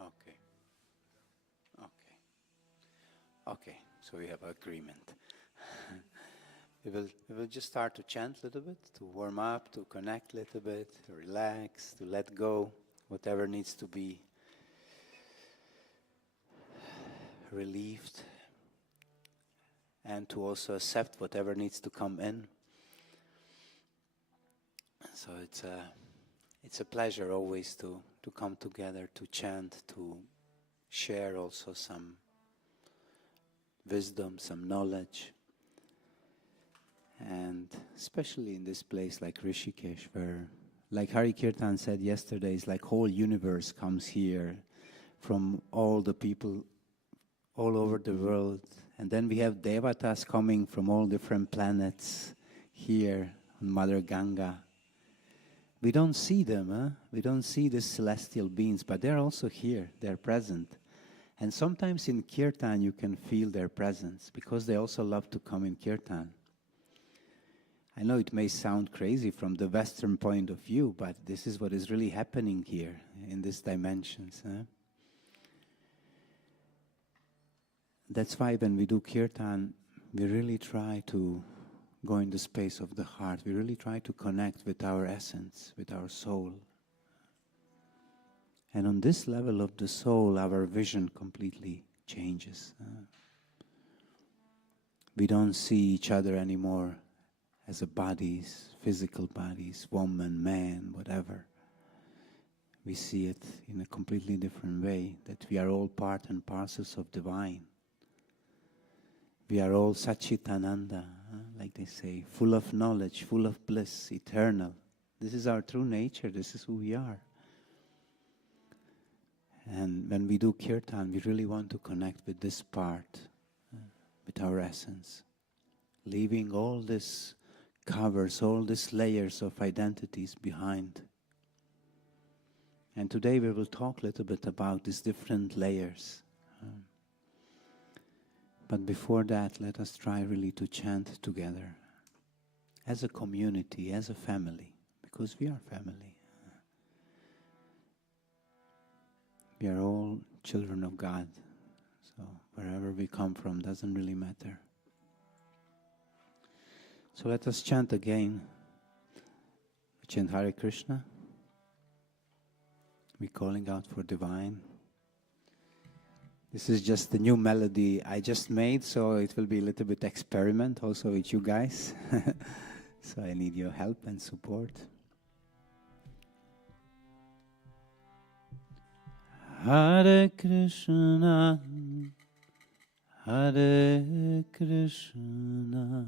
Okay. Okay. Okay. So we have agreement. We will just start to chant a little bit, to warm up, to connect a little bit, to relax, to let go, whatever needs to be relieved, and to also accept whatever needs to come in. So it's a pleasure always to come together, to chant, to share also some wisdom, some knowledge. And especially in this place like Rishikesh, where, like Hari Kirtan said yesterday, it's like whole universe comes here from all the people all over the world. And then we have devatas coming from all different planets here on Mother Ganga. We don't see them, huh? We don't see the celestial beings, but they're also here, they're present. And sometimes in Kirtan you can feel their presence, because they also love to come in Kirtan. I know it may sound crazy from the Western point of view, but this is what is really happening here in these dimensions. Huh? That's why when we do Kirtan, we really try to go in the space of the heart. We really try to connect with our essence, with our soul. And on this level of the soul, our vision completely changes. We don't see each other anymore as a bodies, physical bodies, woman, man, whatever. We see it in a completely different way, that we are all part and parcels of divine. We are all Satchitananda, like they say, full of knowledge, full of bliss, eternal. This is our true nature, this is who we are. And when we do Kirtan, we really want to connect with this part, with our essence, leaving all this covers, all these layers of identities behind. And today we will talk a little bit about these different layers. But before that, let us try really to chant together as a community, as a family, because we are family. We are all children of God, so wherever we come from doesn't really matter. So let us chant again. We chant Hare Krishna. We're calling out for divine. This is just the new melody I just made, so it will be a little bit experiment also with you guys. So I need your help and support. Hare Krishna, Hare Krishna,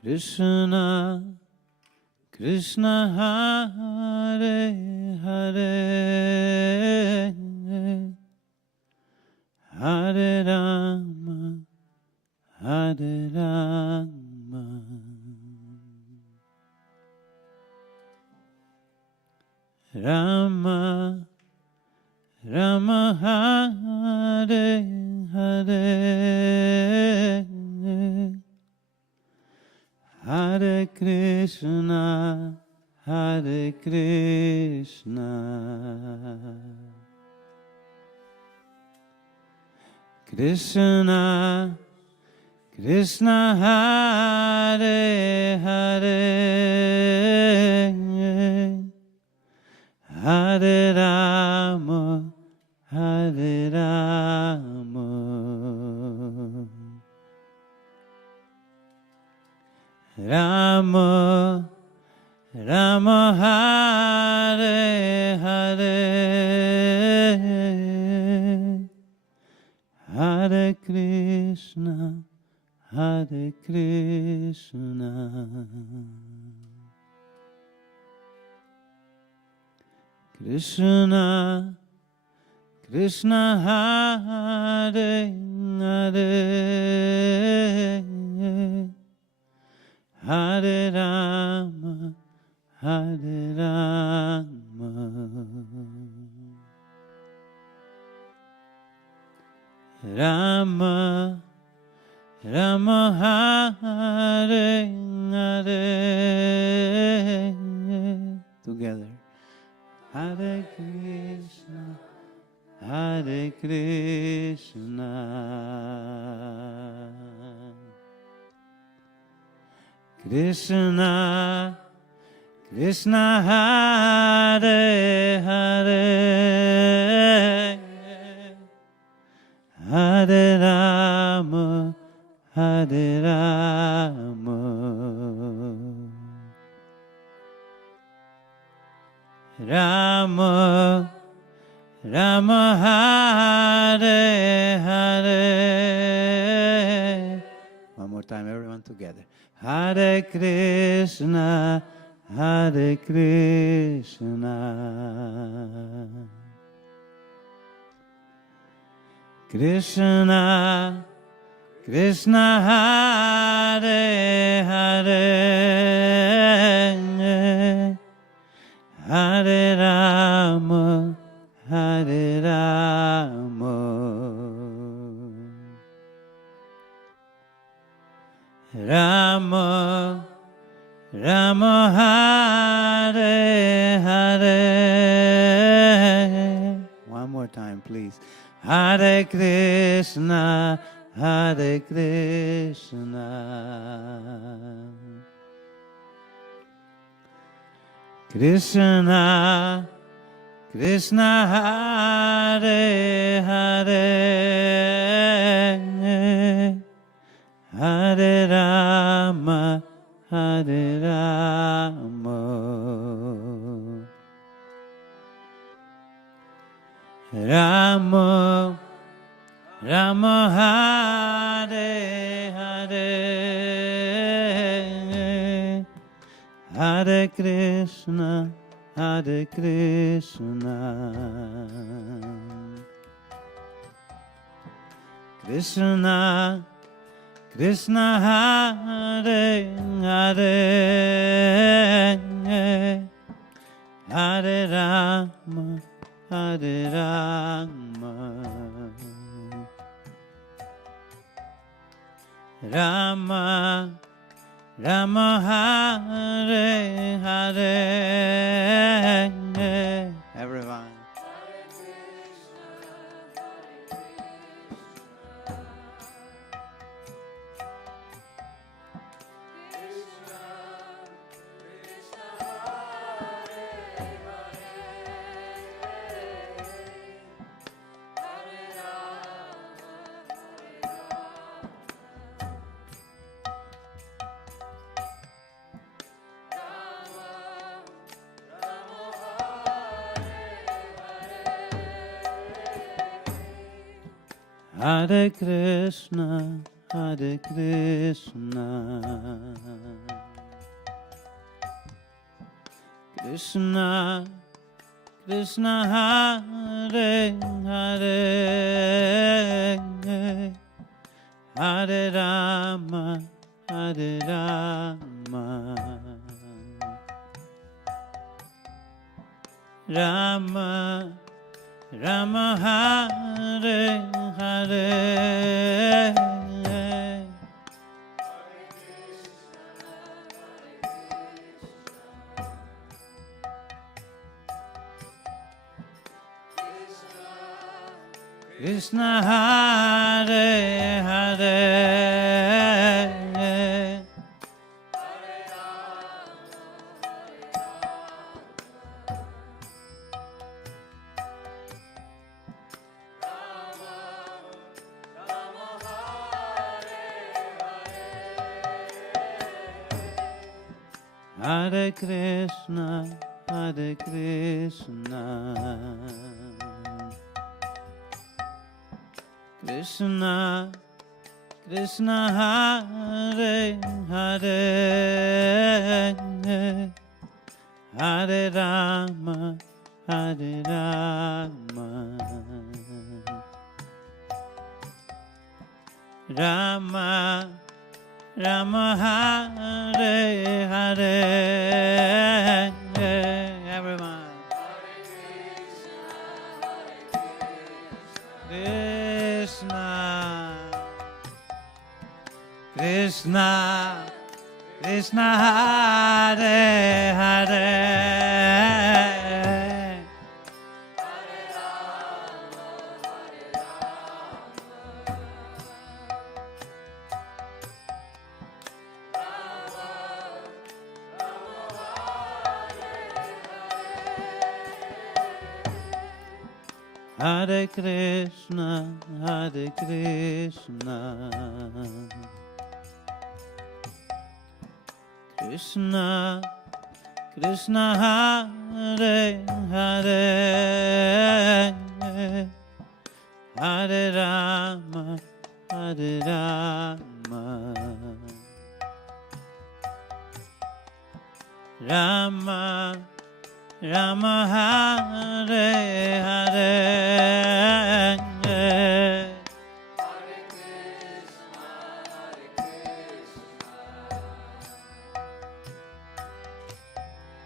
Krishna, Krishna, Hare Hare, Hare Rama, Hare Rama, Rama, Rama, Hare Hare, Hare Krishna, Hare Krishna, Krishna, Krishna, Hare Hare, Hare Rama, Hare Rama, Rama, Rama, Hare Hare, Hare Krishna, Hare Krishna, Krishna, Krishna, Hare Hare, Hare Rama, Hare Rama, Rama, Rama, Hare Hare. Together. Hare Krishna, Hare Krishna, Krishna, Krishna Hare Hare, Hare Rama, Hare Rama, Rama, Rama Hare Hare. One more time, everyone together. Hare Krishna, Hare Krishna, Krishna, Krishna Hare Hare, Hare Rama, Hare Rama, Rama, Rama Hare Hare. One more time, please. Hare Krishna, Hare Krishna, Krishna, Krishna Hare Hare, Hare Rama, Hare Rama, Rama, Rama Hare Hare, Hare Krishna, Hare Krishna, Krishna, Krishna Hare Hare, Hare Rama, Hare Rama, Rama, Rama Hare Hare. Everyone. Hare Krishna, Hare Krishna, Krishna, Krishna Hare Hare, Hare Rama, Hare Rama, Rama, Rama Hare Hare, Krishna Hare Hare, Hare Krishna, Hare Krishna, Krishna, Krishna Hare Hare, Hare Rama, Hare Rama, Rama, Rama Hare Hare. Everyone. Krishna, Krishna, Krishna Hare Hare, Hare Krishna, Hare Krishna, Krishna, Krishna, Hare Hare, Hare Rama, Hare Rama, Rama, Rama, Hare Hare, Hare Krishna, Hare Krishna,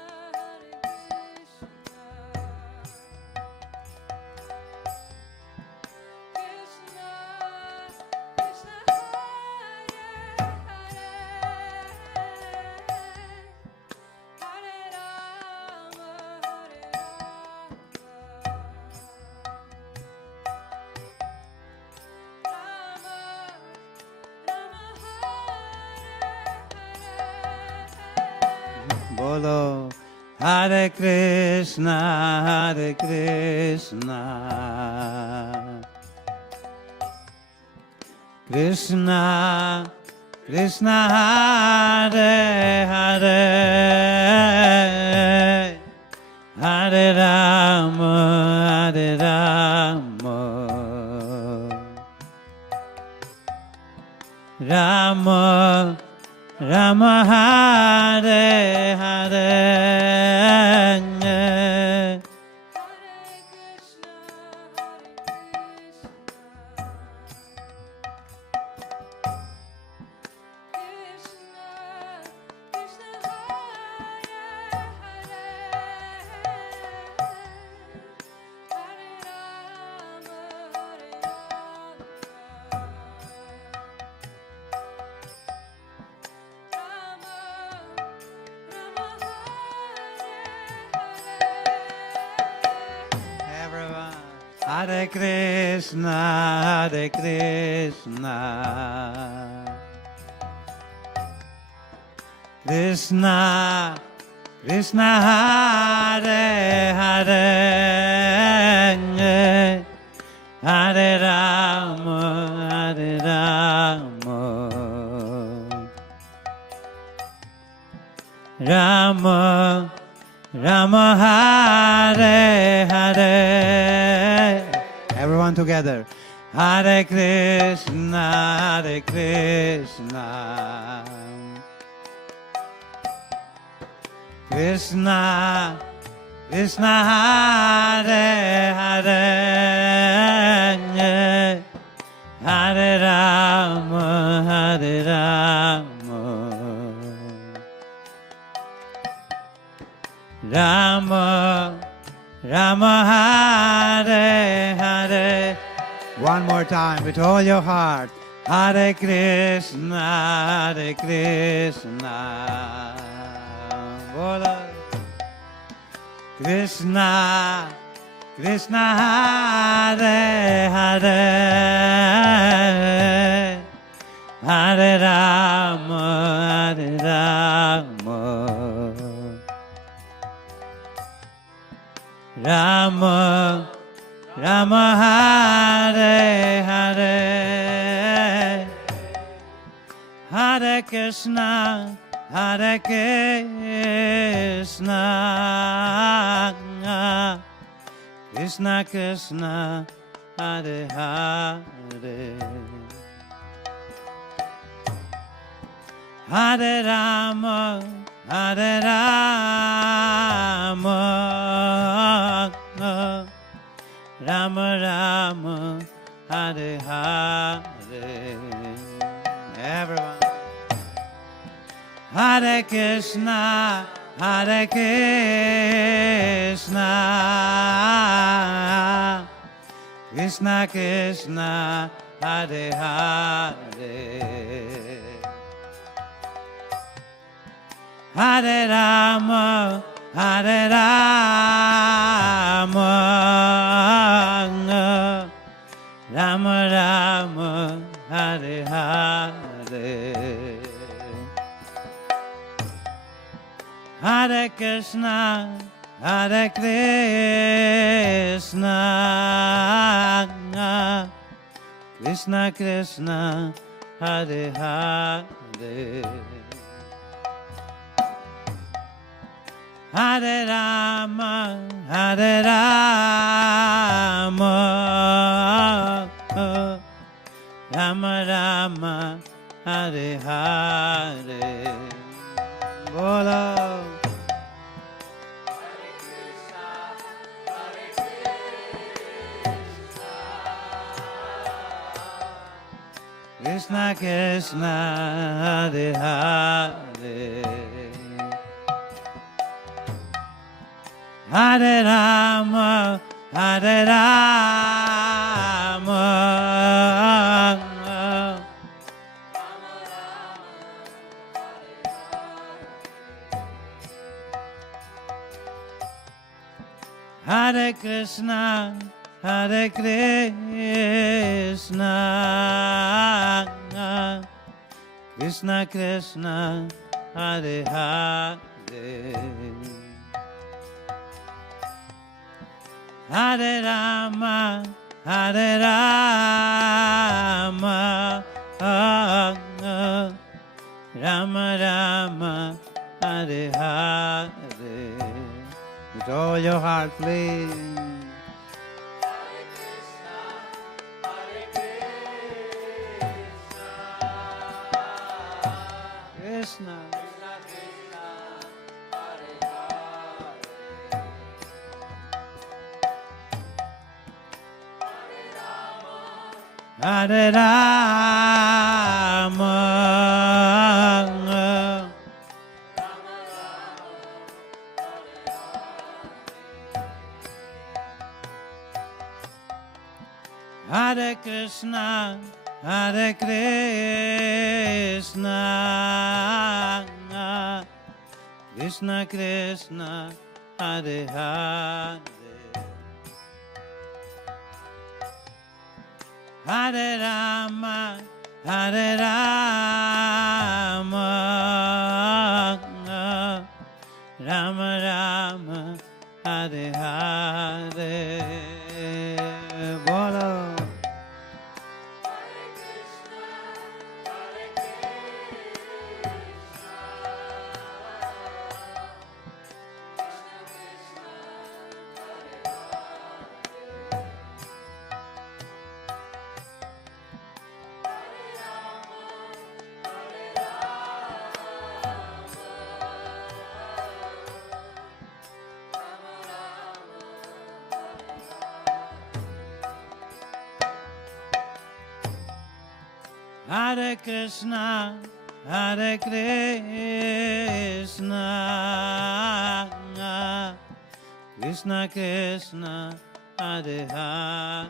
Krishna, Krishna, Hare Hare, Hare Rama, Hare Rama, Bolo Hare Krishna, Hare Krishna, Krishna, Krishna, Hare Hare, Hare Rama, Hare Rama, Rama, Rama, Hare Hare, Hare Krishna, Hare Krishna, Krishna, Krishna, Hare Hare, Hare Rama, Hare Rama, Rama, Rama, Hare Hare. Everyone together. Hare Krishna, Hare Krishna, Krishna, Krishna, Hare Hare, Hare Rama, Hare Rama, Rama, Rama, Hare Hare. One more time with all your heart. Hare Krishna, Hare Krishna. Bola. Krishna, Krishna, Hare Hare, Hare Rama, Hare Rama, Rama, Rama, Hare Hare, Hare Krishna, Hare Krishna, Krishna Krishna, Hare Hare, Hare Rama, Hare Rama, Rama Rama, Hare Hare. Everyone. Hare Krishna, Hare Krishna, Krishna Krishna, Hare Hare, Hare Rama, Hare Rama, Rama Rama, Hare Hare, Hare Krishna, Hare Krishna, Krishna Krishna, Hare Hare, Hare Rama, Hare Rama, Rama Rama, Hare Hare. Bolo. Krishna Krishna, Hare Hare, Hare Rama, Hare Rama, Hare Krishna, Hare Krishna, Krishna Krishna, Hare Hare, Hare Rama, Hare Rama, Rama Rama, Hare Hare. With all your heart, please. Krishna, Hare Rama, Hare Krishna, Hare Krishna, Krishna Krishna, Hare Hare, Hare Rama, Hare Rama, Rama Rama, Hare Hare. Bolo. Hare Krishna, Hare Krishna, Krishna Krishna, Hare Hare,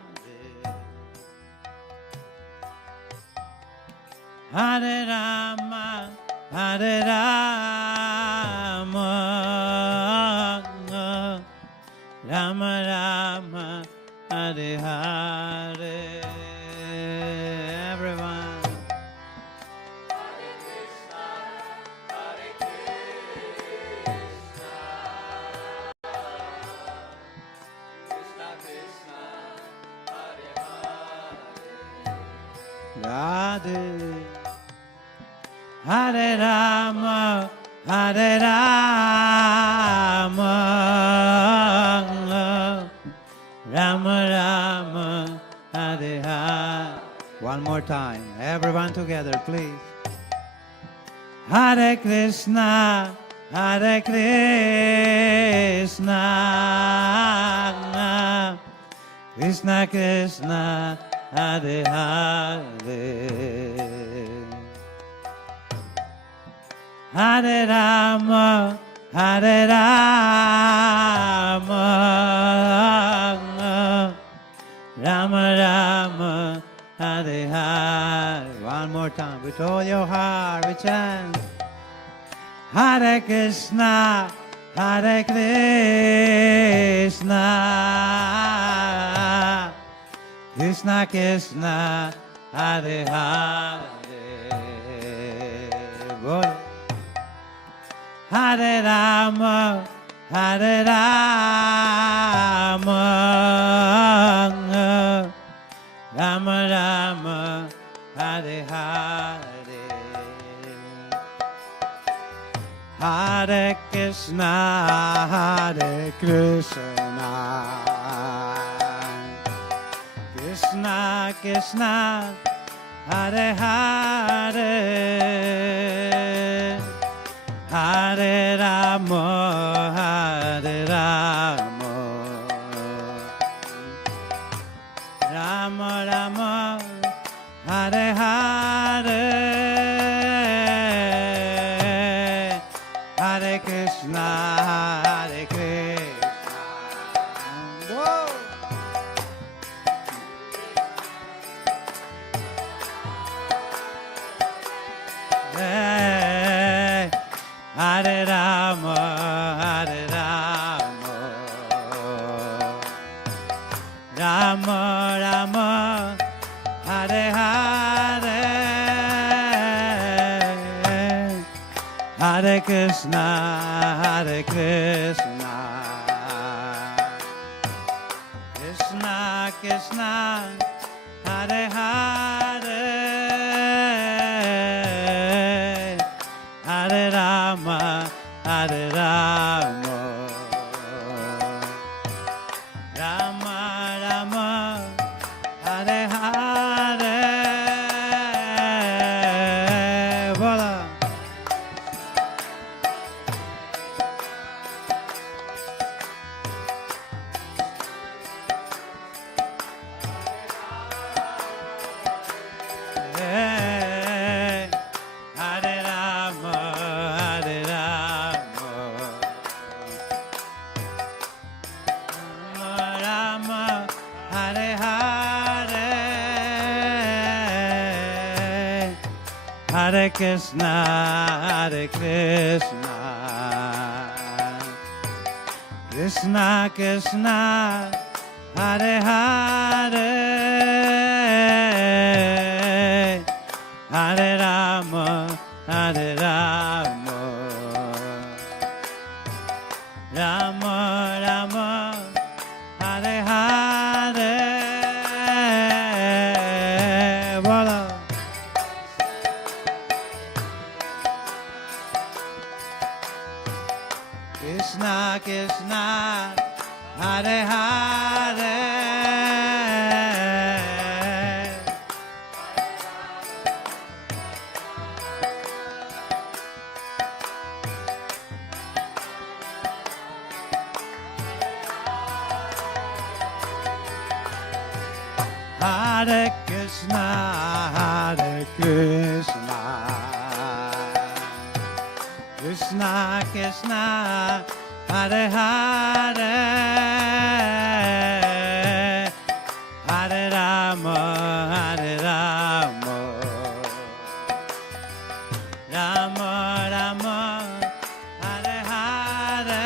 Hare Rama, Hare Rama, Rama Rama, Hare Hare. Everyone. Radhe, Hare Rama, Hare Rama, Rama Rama, Hare Hare. One more time, everyone together, please. Hare Krishna, Hare Krishna, Krishna Krishna, Hare Hare, Hare Rama, Hare Rama, Rama Rama, Hare One more time. With all your heart, we chant. Hare Krishna, Hare Krishna, Krishna Krishna, Hare Hare. Bolo. Hare Rama, Hare Rama, Rama Rama, Hare Hare. Hare Krishna, Hare Krishna, Krishna Krishna, Hare Hare, Hare Rama, Hare Rama, Rama Rama, Hare Hare, Hare Krishna, Hare Krishna. Whoa. Hey, Hare Rama, Hare Rama, Rama Rama, Hare Hare, Hare Krishna, Hare Krishna, Krishna Krishna, Hare Hare, Hare Rama, Hare Rama, Rama Rama, Hare Hare. Voila. Hey, Hare Rama, Hare Rama, Rama Rama, Hare Hare, Hare Krishna, Hare Krishna, Krishna Krishna, Hare Hare, Hare Rama, Hare Rama, Rama Rama, Hare Hare. Voila. Krishna Krishna, Hare Hare, Hare Krishna, Hare Krishna, Krishna Krishna, Hare Hare, Hare Rama, Hare Rama, Rama Rama, Hare Hare.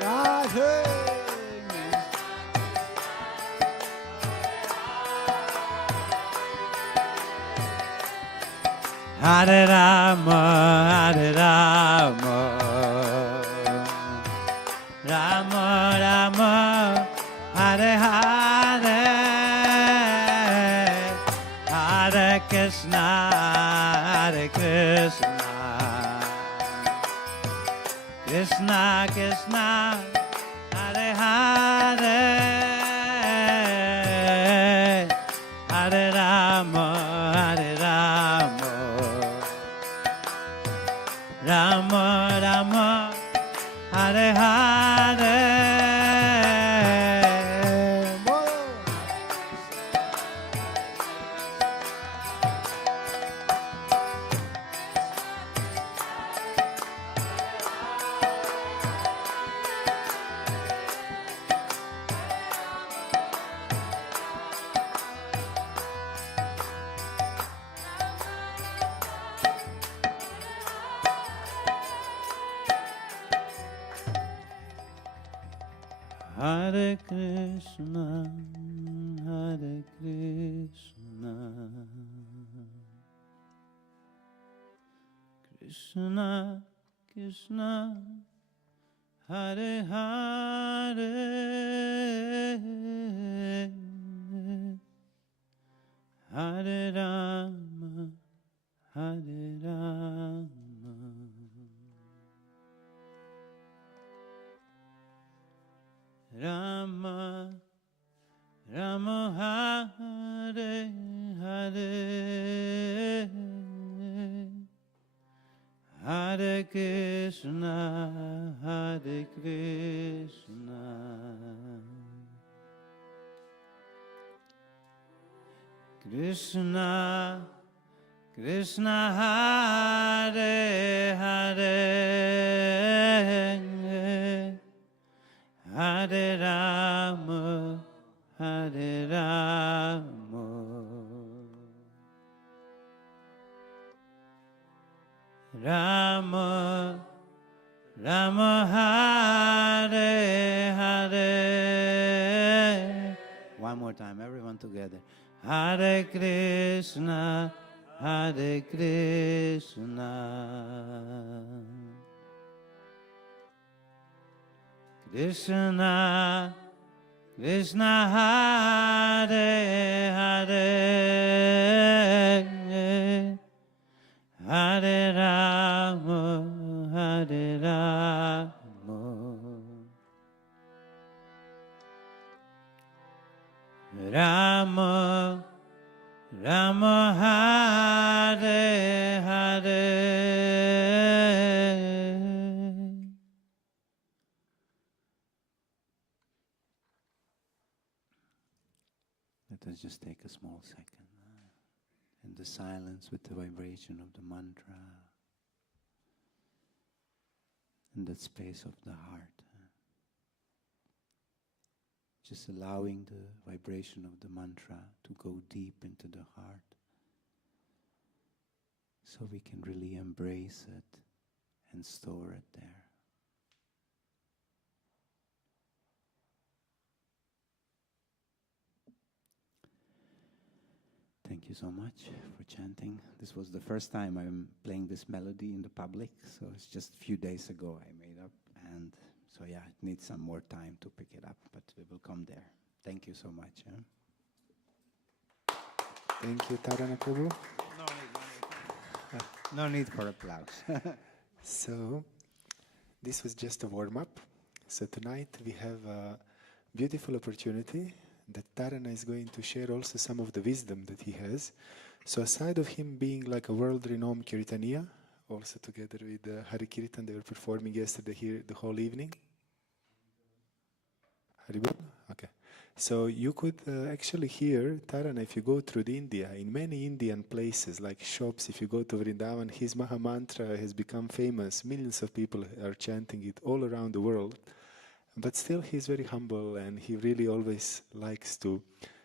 Radhe. Hare Rama, Hare Rama, Rama Rama, Hare Hare, Hare Krishna, Hare Krishna, Krishna Krishna, Hare Hare, Hare Rama, Hare Rama, Rama Rama, Hare Hare. Hare Krishna, Hare Krishna, Krishna Krishna, Hare Hare, Hare Rama, Hare Rama, Rama Rama, Hare Hare, Hare Krishna, Hare Krishna, Krishna Krishna, Hare Hare, Hare Rama, Hare Rama, Rama Rama, Hare Hare. One more time, everyone together. Hare Krishna, Hare Krishna, Krishna Krishna, Hare Hare, Hare Rama, Hare Rama, Rama Rama, Hare Hare. Let us just take a small second in the silence with the vibration of the mantra, in that space of the heart. Just allowing the vibration of the mantra to go deep into the heart, so we can really embrace it and store it there. Thank you so much for chanting. This was the first time I'm playing this melody in the public, so it's just a few days ago I made up, and so yeah, it needs some more time to pick it up, but we will come there. Thank you so much. Thank you, Tarana Prabhu. No need for applause. So, this was just a warm-up. So tonight we have a beautiful opportunity that Tarana is going to share also some of the wisdom that he has. So aside of him being like a world-renowned Kirtaniya, also together with Hari Kirtan, they were performing yesterday here the whole evening. Haribol? Okay. So you could actually hear Tarana if you go through the India, in many Indian places like shops, if you go to Vrindavan, his Maha Mantra has become famous. Millions of people are chanting it all around the world. But still he's very humble and he really always likes to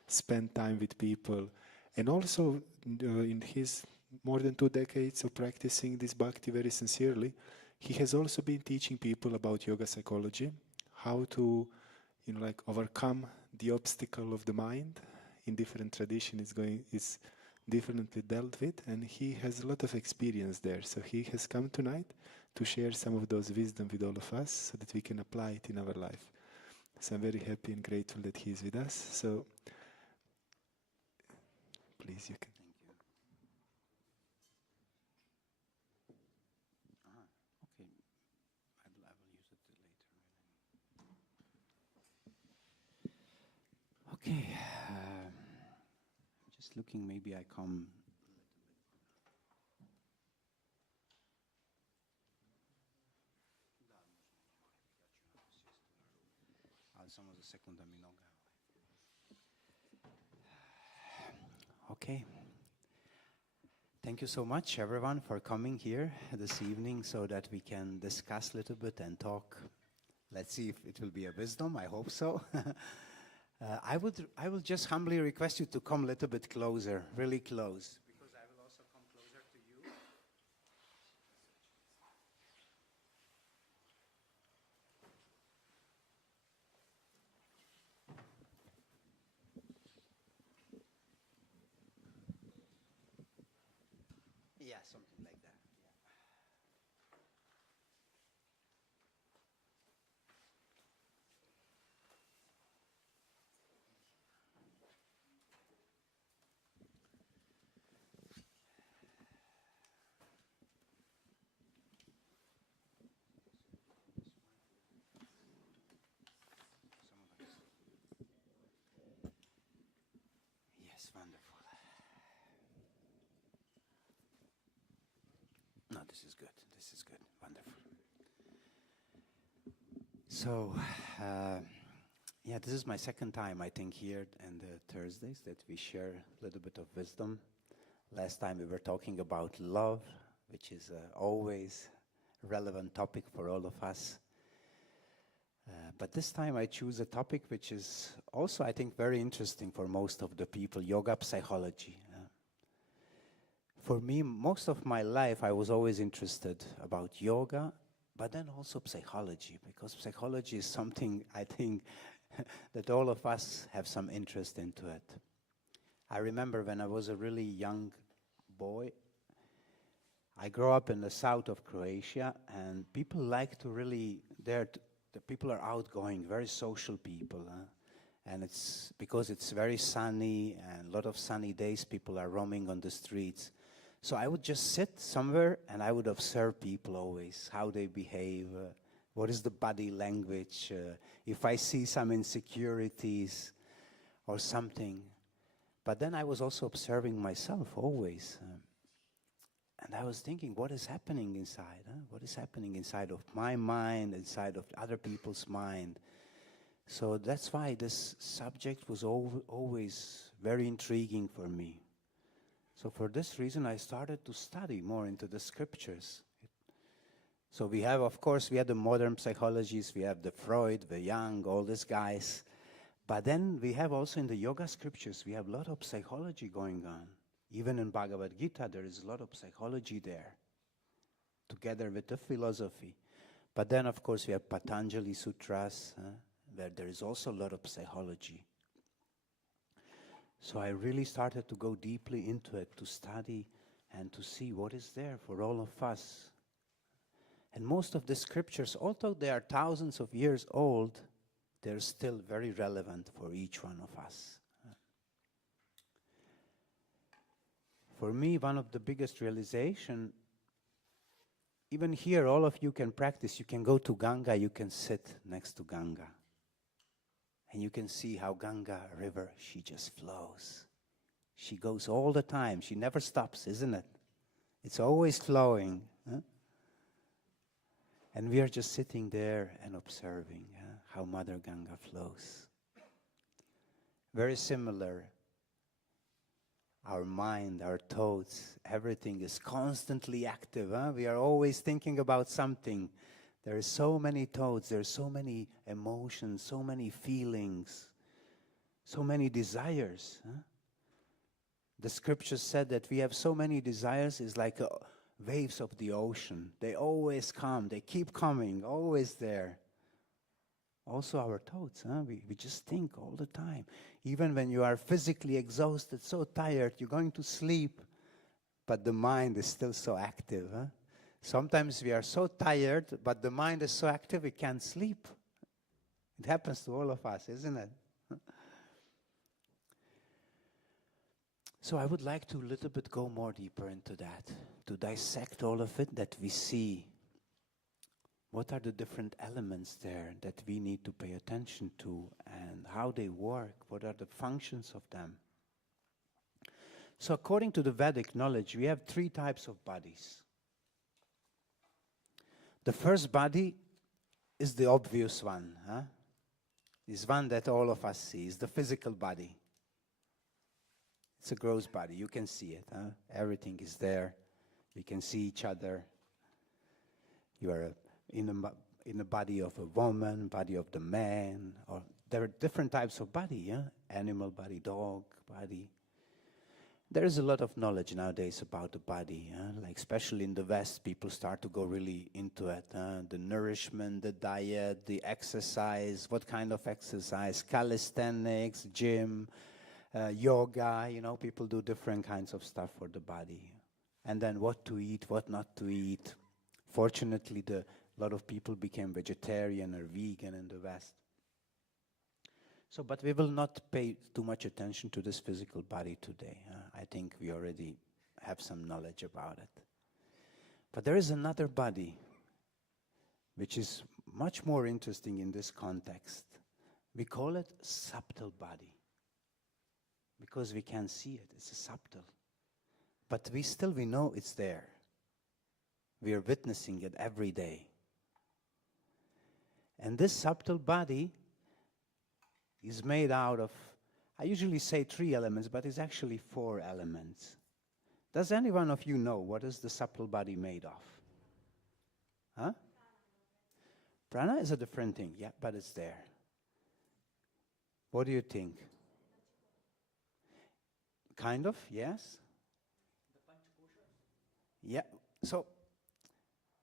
spend time with people. And also in his more than 2 decades of practicing this bhakti very sincerely, he has also been teaching people about yoga psychology, how to overcome the obstacle of the mind. In different traditions it's differently dealt with, and he has a lot of experience there. So he has come tonight to share some of those wisdom with all of us so that we can apply it in our life. So I'm very happy and grateful that he is with us. So please, you can. Okay, I will use it later. Okay, just looking, maybe I come. Okay. Thank you so much, everyone, for coming here this evening so that we can discuss a little bit and talk. Let's see if it will be a wisdom. I hope so. I will just humbly request you to come a little bit closer, really close, because I will also come closer to you. Yeah, something like that. Yes, wonderful. No, this is good. This is good. Wonderful. So, yeah, this is my second time, I think, here and Thursdays that we share a little bit of wisdom. Last time we were talking about love, which is always a relevant topic for all of us. But this time I choose a topic which is also, I think, very interesting for most of the people, yoga psychology. For me, most of my life, I was always interested about yoga, but then also psychology, because psychology is something, I think, that all of us have some interest into it. I remember when I was a really young boy, I grew up in the south of Croatia, and people like to really, the people are outgoing, very social people. And it's because it's very sunny, and a lot of sunny days, people are roaming on the streets. So I would just sit somewhere, and I would observe people always, how they behave, what is the body language, if I see some insecurities or something. But then I was also observing myself always. And I was thinking, what is happening inside? What is happening inside of my mind, inside of other people's mind? So that's why this subject was always very intriguing for me. So for this reason, I started to study more into the scriptures. So we have, of course, we have the modern psychologists, we have the Freud, the Jung, all these guys. But then we have also in the yoga scriptures, we have a lot of psychology going on. Even in Bhagavad Gita, there is a lot of psychology there, together with the philosophy. But then, of course, we have Patanjali Sutras, where there is also a lot of psychology. So I really started to go deeply into it, to study and to see what is there for all of us. And most of the scriptures, although they are thousands of years old, they're still very relevant for each one of us. For me, one of the biggest realization, even here, all of you can practice. You can go to Ganga, you can sit next to Ganga. And you can see how Ganga river, she just flows. She goes all the time. She never stops, isn't it? It's always flowing. And we are just sitting there and observing how Mother Ganga flows. Very similar. Our mind, our thoughts, everything is constantly active. We are always thinking about something. There are so many thoughts, there are so many emotions, so many feelings, so many desires. The scriptures said that we have so many desires, it's like waves of the ocean. They always come, they keep coming, always there. Also our thoughts, we just think all the time. Even when you are physically exhausted, so tired, you're going to sleep, but the mind is still so active. Sometimes we are so tired, but the mind is so active we can't sleep. It happens to all of us, isn't it? So I would like to a little bit go more deeper into that, to dissect all of it, that we see what are the different elements there that we need to pay attention to and how they work, what are the functions of them. So according to the Vedic knowledge, we have 3 types of bodies. The first body is the obvious one. Is one that all of us see, is the physical body. It's a gross body, you can see it. Everything is there. We can see each other. You are in the body of a woman, body of the man, or there are different types of body, animal body, dog body. There is a lot of knowledge nowadays about the body, like especially in the West, people start to go really into it. The nourishment, the diet, the exercise, what kind of exercise, calisthenics, gym, yoga, people do different kinds of stuff for the body. and then what to eat, what not to eat. Fortunately, a lot of people became vegetarian or vegan in the West. So, but we will not pay too much attention to this physical body today. I think we already have some knowledge about it. But there is another body which is much more interesting in this context. We call it subtle body because we can see it. It's a subtle. But we know it's there. We are witnessing it every day. And this subtle body is made out of, I usually say 3 elements, but it's actually 4 elements. Does any one of you know what is the subtle body made of? Huh? Prana is a different thing, yeah, but it's there. What do you think? Kind of, yes? Yeah, so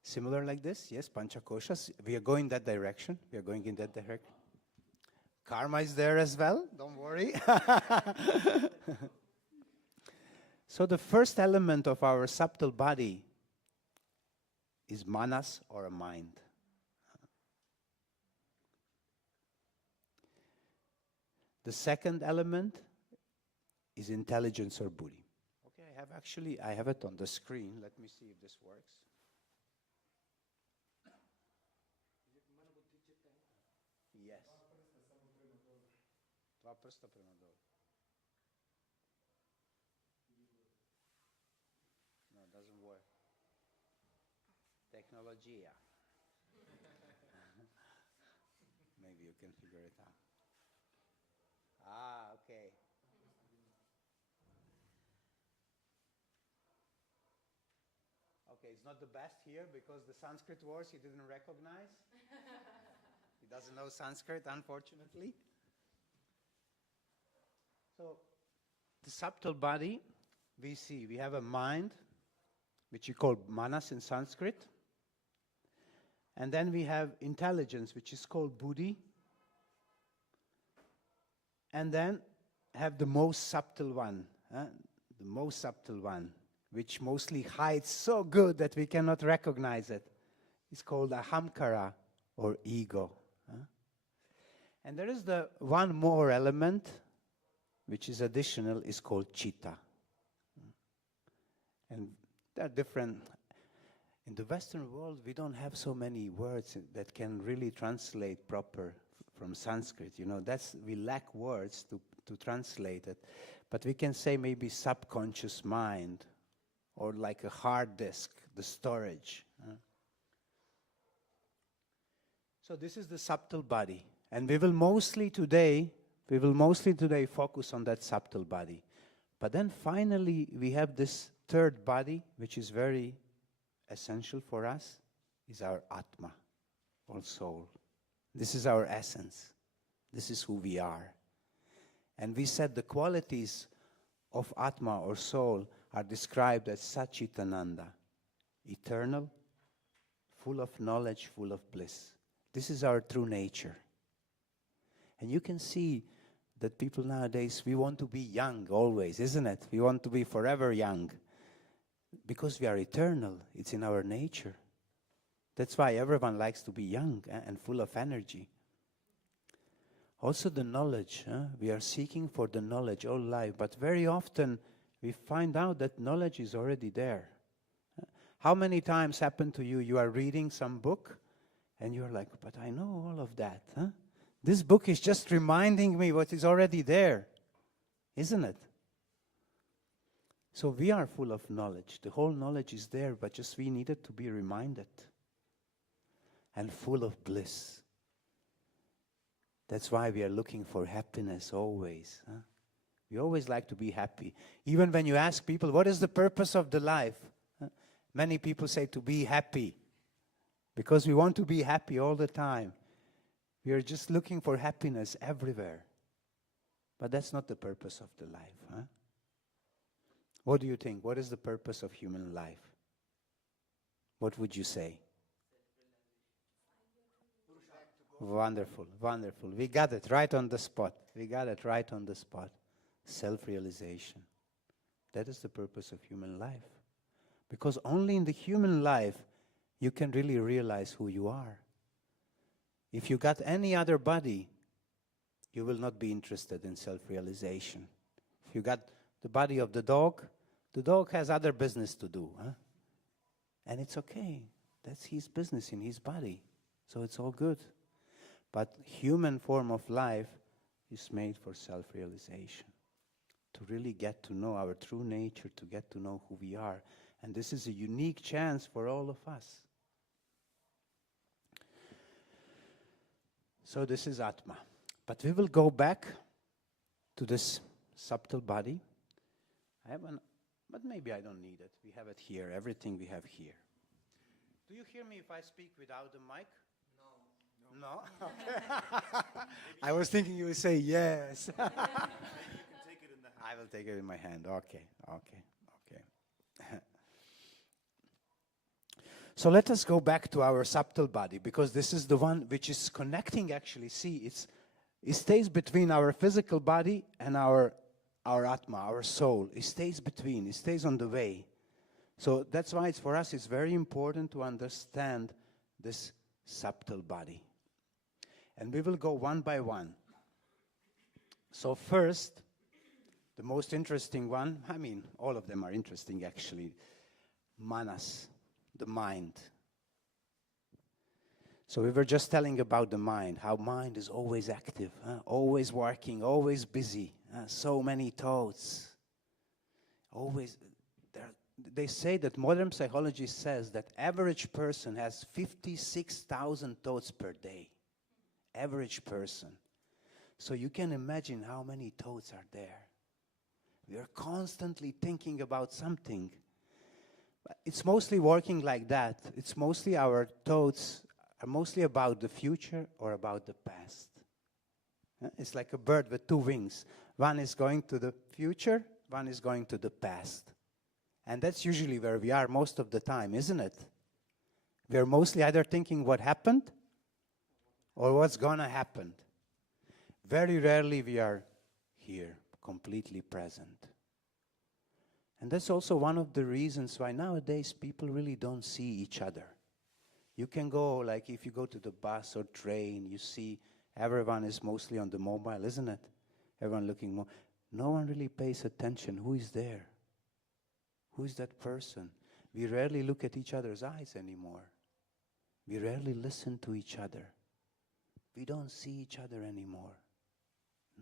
similar like this, yes, Panchakoshas. We are going that direction. We are going in that direction. Karma is there as well, don't worry. So the first element of our subtle body is manas, or a mind. The second element is intelligence or buddhi. Okay, I have it on the screen. Let me see if this works. Yes. Dva prsta prema dole. No, it doesn't work. Technologia. Maybe you can figure it out. Ah, okay. Okay, it's not the best here because the Sanskrit words he didn't recognize. He doesn't know Sanskrit, unfortunately. So, the subtle body, we have a mind, which you call manas in Sanskrit. And then we have intelligence, which is called buddhi. And then have the most subtle one, which mostly hides so good that we cannot recognize it. It's called ahamkara, or ego. And there is the one more element, which is additional, is called chitta. And there are different. In the Western world, we don't have so many words that can really translate proper from Sanskrit. You know, we lack words to translate it. But we can say maybe subconscious mind, or like a hard disk, the storage. So this is the subtle body. And we will mostly today focus on that subtle body. But then finally we have this third body, which is very essential for us, is our Atma, or soul. This is our essence. This is who we are. And we said the qualities of Atma, or soul, are described as Satchitananda, eternal, full of knowledge, full of bliss. This is our true nature. And you can see that people nowadays, we want to be young always, isn't it? We want to be forever young. Because we are eternal, it's in our nature. That's why everyone likes to be young and full of energy. Also the knowledge, we are seeking for the knowledge all life, but very often we find out that knowledge is already there. How many times happened to you, you are reading some book and you're like, but I know all of that. This book is just reminding me what is already there, isn't it? So we are full of knowledge. The whole knowledge is there, but just we needed to be reminded. And full of bliss. That's why we are looking for happiness always. We always like to be happy. Even when you ask people, what is the purpose of the life? Many people say to be happy. Because we want to be happy all the time. We are just looking for happiness everywhere. But that's not the purpose of the life. What do you think? What is the purpose of human life? What would you say? Wonderful, wonderful. We got it right on the spot. Self-realization. That is the purpose of human life. Because only in the human life you can really realize who you are. If you got any other body, you will not be interested in self-realization. If you got the body of the dog has other business to do. Huh? And it's okay. That's his business in his body. So it's all good. But human form of life is made for self-realization. To really get to know our true nature, to get to know who we are. And this is a unique chance for all of us. So this is Atma. But we will go back to this subtle body. I have but maybe I don't need it. We have it here, everything we have here. Do you hear me if I speak without the mic? No? Okay. I was thinking you would say yes. You can take it in the hand. I will take it in my hand. Okay. So let us go back to our subtle body, because this is the one which is connecting actually. See, it stays between our physical body and our Atma, our soul. It stays between, it stays on the way. So that's why for us it's very important to understand this subtle body. And we will go one by one. So first, the most interesting one, all of them are interesting actually, manas, the mind. So we were just telling about the mind, how mind is always active, always working, always busy, so many thoughts. Always, they say that modern psychology says that average person has 56,000 thoughts per day. Average person. So you can imagine how many thoughts are there. We are constantly thinking about something. It's mostly working like that. It's mostly our thoughts are mostly about the future or about the past. It's like a bird with two wings. One is going to the future, one is going to the past. And that's usually where we are most of the time, isn't it? We are mostly either thinking what happened or what's gonna happen. Very rarely we are here, completely present. And that's also one of the reasons why nowadays people really don't see each other. You can go, like if you go to the bus or train, you see everyone is mostly on the mobile, isn't it? Everyone looking more. No one really pays attention. Who is there? Who is that person? We rarely look at each other's eyes anymore. We rarely listen to each other. We don't see each other anymore.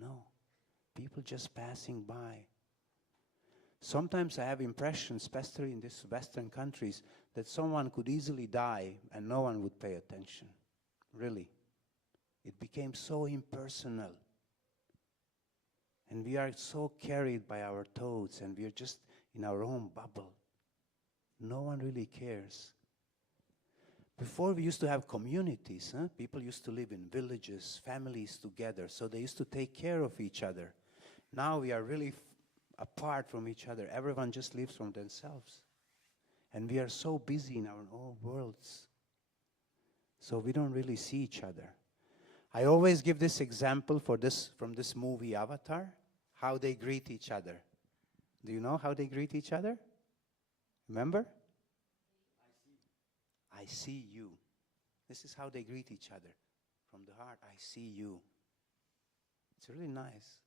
No. People just passing by. Sometimes I have impressions, especially in these Western countries, that someone could easily die and no one would pay attention. Really. It became so impersonal. And we are so carried by our thoughts and we are just in our own bubble. No one really cares. Before we used to have communities. People used to live in villages, families together, so they used to take care of each other. Now we are really apart from each other. Everyone just lives from themselves. And we are so busy in our own worlds. So we don't really see each other. I always give this example from this movie Avatar, how they greet each other. Do you know how they greet each other? Remember? I see you. This is how they greet each other. From the heart, I see you. It's really nice.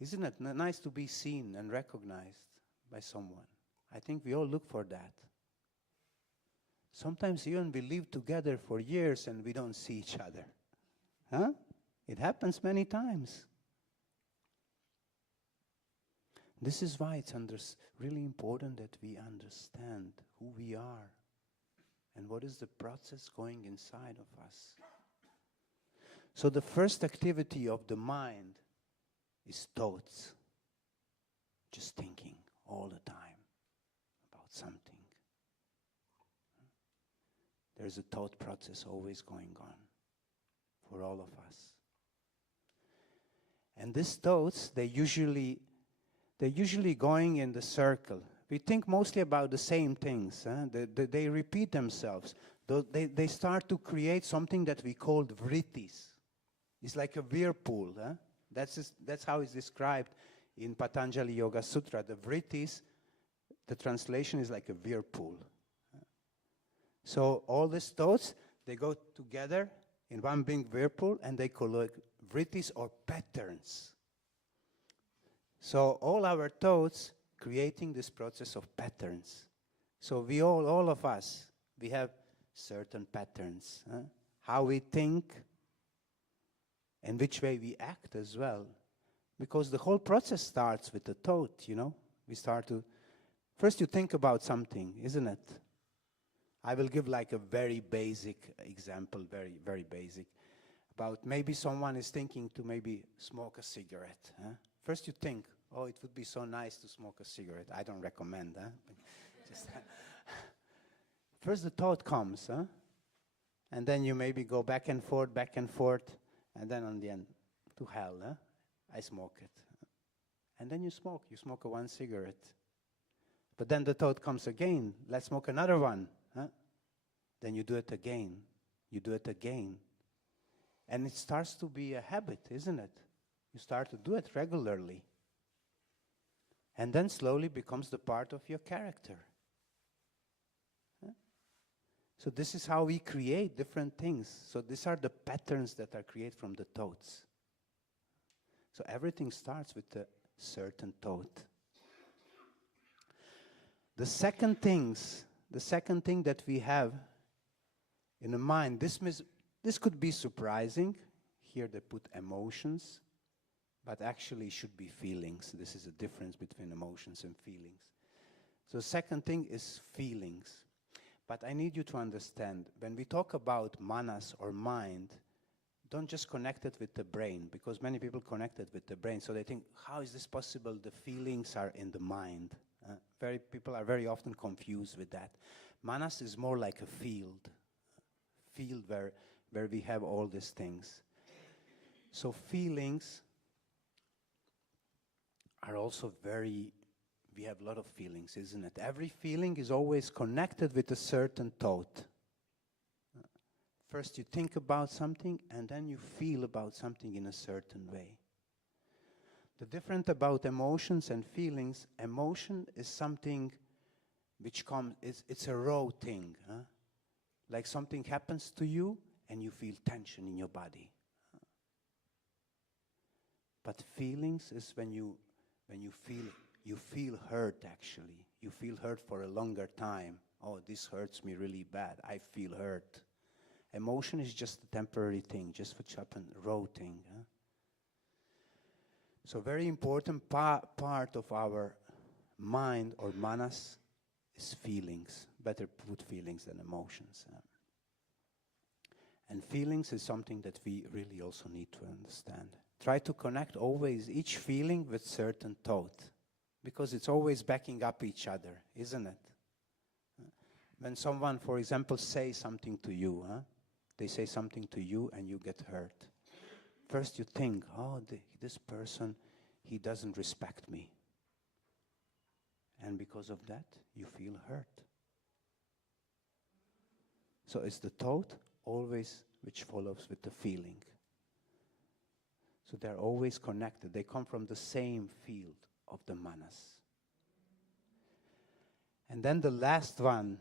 Isn't it nice to be seen and recognized by someone? I think we all look for that. Sometimes even we live together for years and we don't see each other. It happens many times. This is why it's really important that we understand who we are and what is the process going inside of us. So the first activity of the mind is thoughts. Just thinking all the time about something. There's a thought process always going on for all of us. And these thoughts, they're usually going in the circle. We think mostly about the same things. They repeat themselves. They start to create something that we call vrittis. It's like a whirlpool. That's how it's described in Patanjali Yoga Sutra, the vrittis, the translation is like a whirlpool. So all these thoughts, they go together in one big whirlpool and they collect vrittis or patterns. So all our thoughts creating this process of patterns. So we all of us, we have certain patterns. How we think and which way we act as well. Because the whole process starts with the thought, you know. We start to, first you think about something, isn't it? I will give like a very basic example, very, very basic. About maybe someone is thinking to maybe smoke a cigarette. First you think, oh, it would be so nice to smoke a cigarette. I don't recommend, Just first the thought comes, and then you maybe go back and forth, and then on the end, to hell, I smoke it. And then you smoke one cigarette. But then the thought comes again, let's smoke another one. Then you do it again, And it starts to be a habit, isn't it? You start to do it regularly. And then slowly becomes the part of your character. So this is how we create different things. So these are the patterns that are created from the thoughts. So everything starts with a certain thought. The second thing that we have in the mind, this could be surprising. Here they put emotions, but actually it should be feelings. This is a difference between emotions and feelings. So second thing is feelings. But I need you to understand, when we talk about manas or mind, don't just connect it with the brain, because many people connect it with the brain. So they think, how is this possible? The feelings are in the mind. People are very often confused with that. Manas is more like a field where we have all these things. So feelings are also we have a lot of feelings, isn't it? Every feeling is always connected with a certain thought. First you think about something, and then you feel about something in a certain way. The difference about emotions and feelings, emotion is something which it's a raw thing. Like something happens to you, and you feel tension in your body. But feelings is when you feel hurt, actually. You feel hurt for a longer time. Oh, this hurts me really bad. I feel hurt. Emotion is just a temporary thing, just what happened, raw thing. So very important part of our mind or manas is feelings. Better put feelings than emotions. And feelings is something that we really also need to understand. Try to connect always each feeling with certain thought, because it's always backing up each other, isn't it? When someone, for example, says something to you, they say something to you and you get hurt. First you think, oh, this person, he doesn't respect me. And because of that, you feel hurt. So it's the thought always which follows with the feeling. So they're always connected. They come from the same field of the manas. And then the last one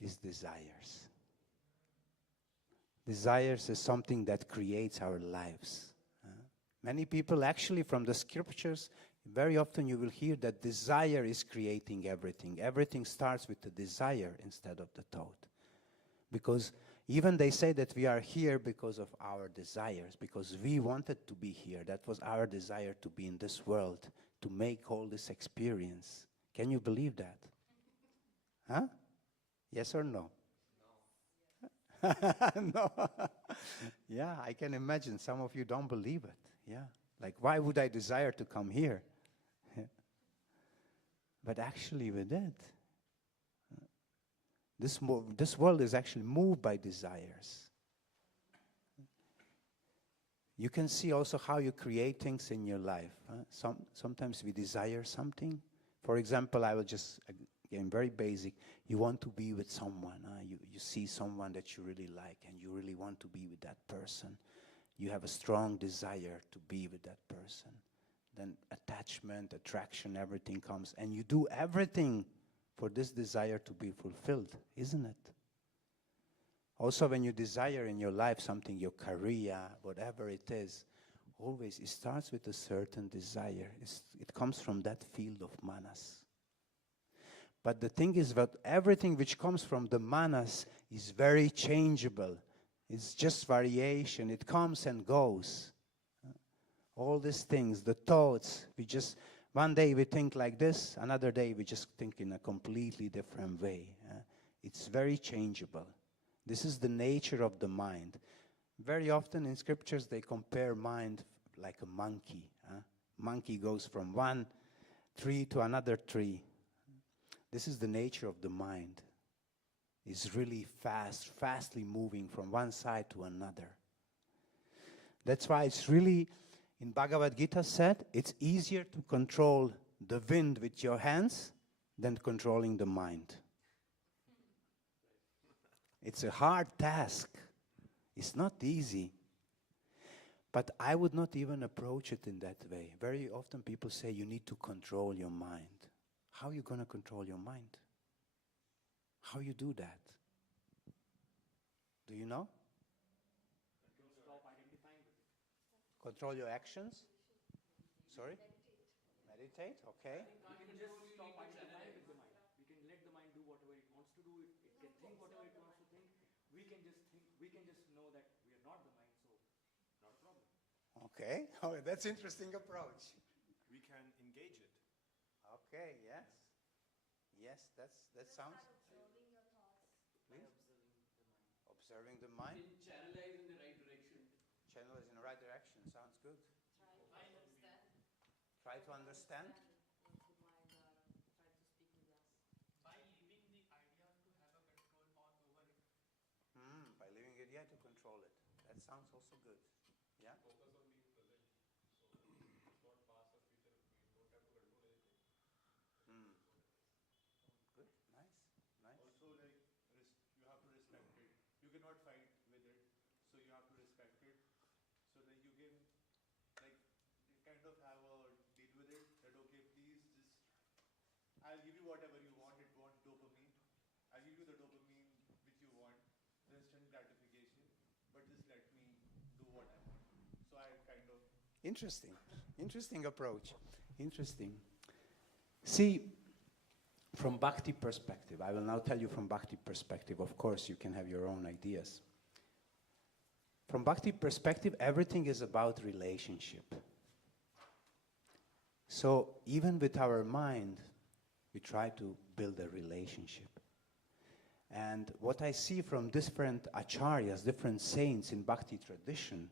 is desires. Desires is something that creates our lives. Many people actually from the scriptures, very often you will hear that desire is creating everything. Everything starts with the desire instead of the thought. Because even they say that we are here because of our desires, because we wanted to be here. That was our desire to be in this world, to make all this experience. Can you believe that? Huh? Yes or no? No. Yeah, I can imagine some of you don't believe it. Yeah. Like, why would I desire to come here? But actually we did. This world is actually moved by desires. You can see also how you create things in your life. Sometimes we desire something. For example, I will just, again, very basic. You want to be with someone. You see someone that you really like and you really want to be with that person. You have a strong desire to be with that person. then attachment, attraction, everything comes. And you do everything for this desire to be fulfilled, isn't it? Also, when you desire in your life something, your career, whatever it is, always it starts with a certain desire. It comes from that field of manas. But the thing is that everything which comes from the manas is very changeable. It's just variation. It comes and goes. All these things, the thoughts, one day we think like this, another day we just think in a completely different way. It's very changeable. This is the nature of the mind. Very often in scriptures they compare mind like a monkey. Monkey goes from one tree to another tree. This is the nature of the mind. It's really fastly moving from one side to another. That's why it's really, in Bhagavad Gita said, it's easier to control the wind with your hands than controlling the mind. It's a hard task. It's not easy. But I would not even approach it in that way. Very often people say you need to control your mind. How are you going to control your mind? How you do that? Do you know? Stop identifying with it. Control your actions? Sorry? Meditate, okay. We can just stop identifying with the mind. We can let the mind do whatever it wants to do. It can think whatever it wants to think. We can just think. We can just know that we are not the mind, so not a problem. Okay. Oh, that's interesting approach. We can engage it. Okay, yes. Yes, that sounds... Observing your thoughts. Please? Observing Observing the mind. the mind. You can channelize in the right direction. Channel is in the right direction. Sounds good. Try to understand. Try to understand. What the mind try to speak with us. By leaving the idea to have a control over it. By leaving it, yeah, to control it. That sounds also good. Yeah? Focus on being present. So it's not past or future. We don't have to control anything. Good. Nice. Also, like, you have to respect it. You cannot fight with it. So you have to respect it. So like you can, like, kind of have a deal with it. That okay, please just, I'll give you whatever you want. It wants dopamine. I'll give you the dopamine which you want, the instant gratification. But just let me do what I want. So I kind of... Interesting approach. Interesting. See, from Bhakti perspective, I will now tell you from Bhakti perspective. Of course, you can have your own ideas. From Bhakti perspective, everything is about relationship. So even with our mind, we try to build a relationship. And what I see from different acharyas, different saints in Bhakti tradition,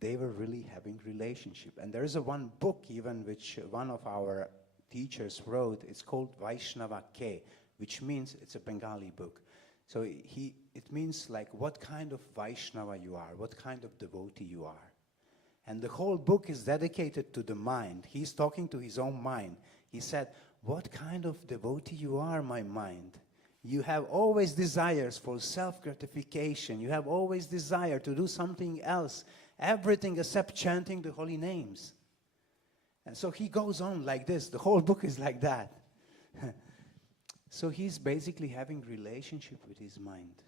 they were really having relationship. And there is one book even which one of our teachers wrote. It's called Vaishnava Ke, which means, it's a Bengali book. So it means like what kind of Vaishnava you are, what kind of devotee you are. And the whole book is dedicated to the mind. He's talking to his own mind. He said, what kind of devotee you are, my mind? You have always desires for self-gratification. You have always desire to do something else. Everything except chanting the holy names. And so he goes on like this. The whole book is like that. So he's basically having relationship with his mind.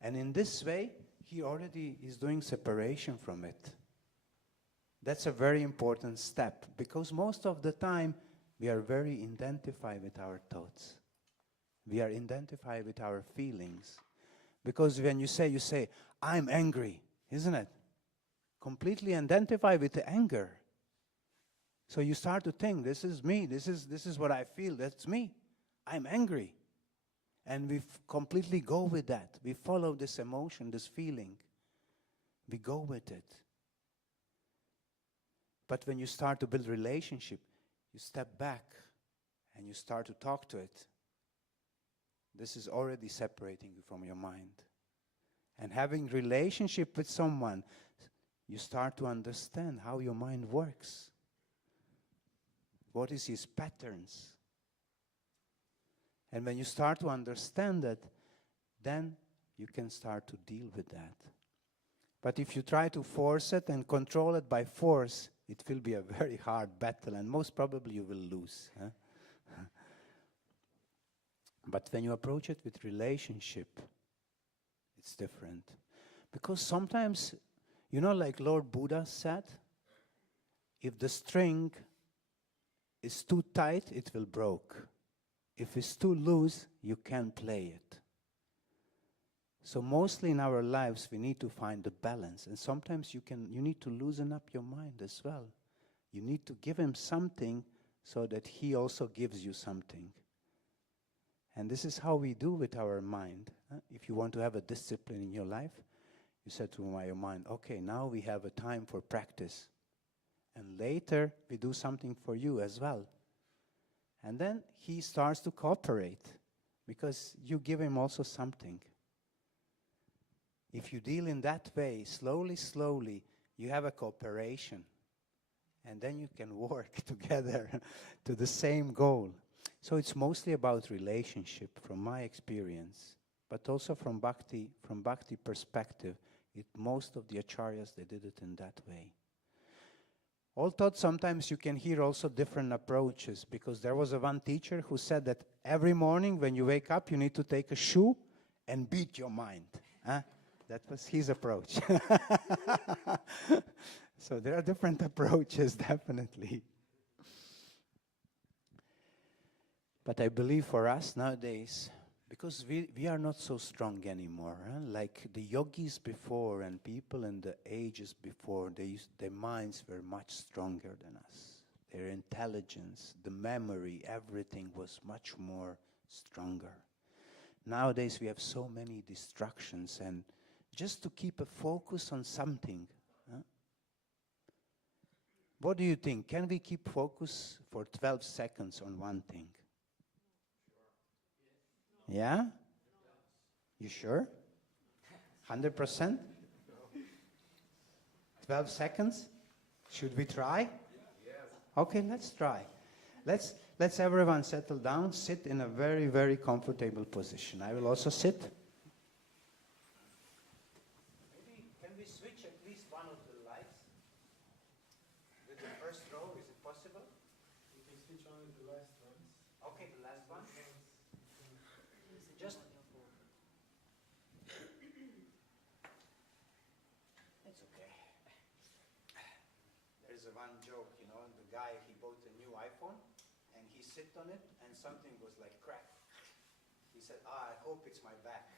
And in this way, he already is doing separation from it. That's a very important step, because most of the time we are very identified with our thoughts. We are identified with our feelings. Because when you say, I'm angry, isn't it? Completely identified with the anger. So you start to think, this is me, this is what I feel, that's me. I'm angry. And we completely go with that. We follow this emotion, this feeling. We go with it. But when you start to build relationship, you step back and you start to talk to it. This is already separating you from your mind. And having relationship with someone, you start to understand how your mind works. What is his patterns? And when you start to understand that, then you can start to deal with that. But if you try to force it and control it by force, it will be a very hard battle, and most probably you will lose. Huh? But when you approach it with relationship, it's different. Because sometimes, like Lord Buddha said, if the string is too tight, it will break. If it's too loose, you can't play it. So mostly in our lives, we need to find the balance. And sometimes you need to loosen up your mind as well. You need to give him something so that he also gives you something. And this is how we do with our mind. If you want to have a discipline in your life, you said to your mind, okay, now we have a time for practice. And later, we do something for you as well. And then he starts to cooperate because you give him also something. If you deal in that way, slowly, you have a cooperation. And then you can work together to the same goal. So it's mostly about relationship from my experience, but also from Bhakti perspective. Most of the acharyas, they did it in that way. Although sometimes you can hear also different approaches, because there was one teacher who said that every morning when you wake up, you need to take a shoe and beat your mind. Huh? That was his approach. So there are different approaches, definitely. But I believe for us nowadays, because we are not so strong anymore, like the yogis before and people in the ages before, their minds were much stronger than us. Their intelligence, the memory, everything was much more stronger. Nowadays we have so many distractions, and just to keep a focus on something. What do you think? Can we keep focus for 12 seconds on one thing? Yeah? You sure? 100%? 12 seconds? Should we try? Yes. Okay, let's try. Let's everyone settle down, sit in a very, very comfortable position. I will also sit. Maybe can we switch at least one of the lights? With the first row, is it possible? You can switch on the last ones. Okay, the last one. Just it's okay. There's one joke, the guy, he bought a new iPhone and he sit on it and something was like crack. He said, I hope it's my back.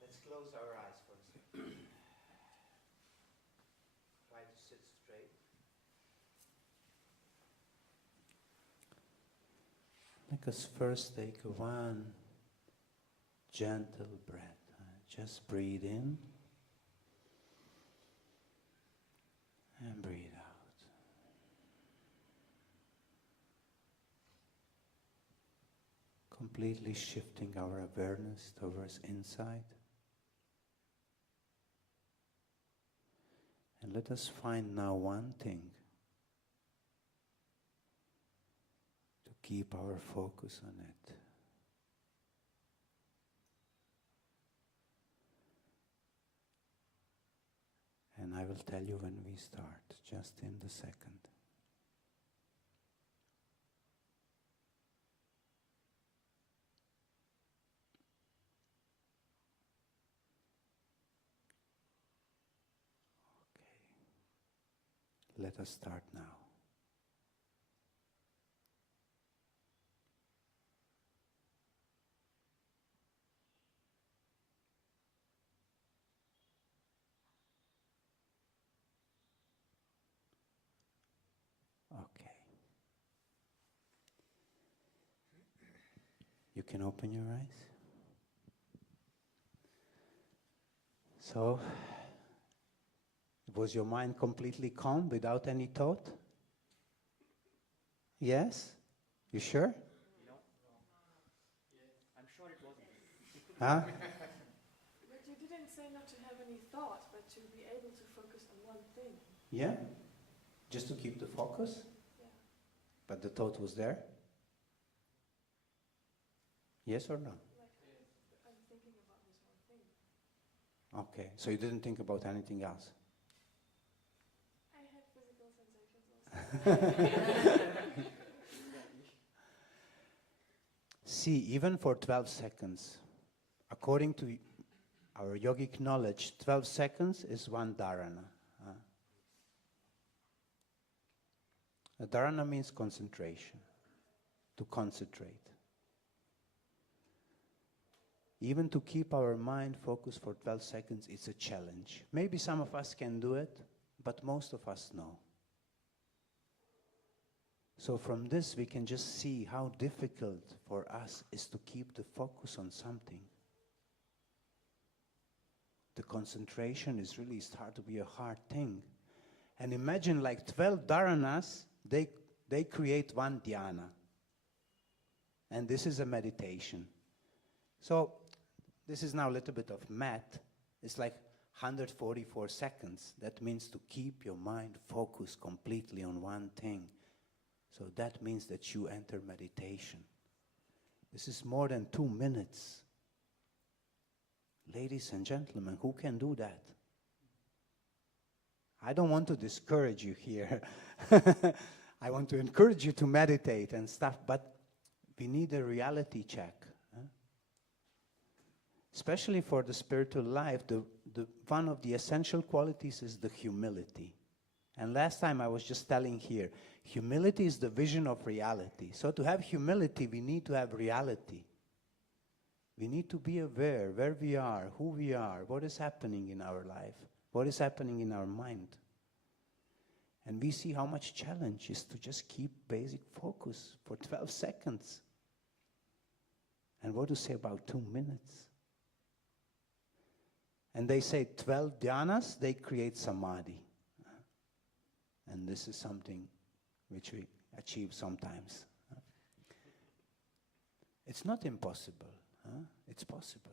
Let's close our eyes for a second. Try to sit straight. Let us first take one gentle breath. Just breathe in and breathe out. Completely shifting our awareness towards inside. And let us find now one thing to keep our focus on it. And I will tell you when we start, just in the second. Let us start now. Okay. You can open your eyes. So, was your mind completely calm without any thought? Yes? You sure? I'm sure it wasn't. Huh? But you didn't say not to have any thought, but to be able to focus on one thing. Yeah? Just to keep the focus? Yeah. But the thought was there? Yes or no? Like, I'm thinking about this one thing. Okay, so you didn't think about anything else? I had physical sensations also. See, even for 12 seconds, according to our yogic knowledge, 12 seconds is one dharana. A dharana means concentration, to concentrate. Even to keep our mind focused for 12 seconds, it's a challenge. Maybe some of us can do it, but most of us no. So from this, we can just see how difficult for us is to keep the focus on something. The concentration is really start to be a hard thing. And imagine like 12 dharanas, they create one dhyana. And this is a meditation. So this is now a little bit of math. It's like 144 seconds. That means to keep your mind focused completely on one thing. So that means that you enter meditation. This is more than 2 minutes. Ladies and gentlemen, who can do that? I don't want to discourage you here. I want to encourage you to meditate and stuff, but we need a reality check. Especially for the spiritual life, one of the essential qualities is the humility. And last time I was just telling here, humility is the vision of reality. So to have humility, we need to have reality. We need to be aware where we are, who we are, what is happening in our life, what is happening in our mind. And we see how much challenge is to just keep basic focus for 12 seconds. And what to say about 2 minutes? And they say 12 dhyanas, they create samadhi. And this is something which we achieve sometimes. It's not impossible. It's possible.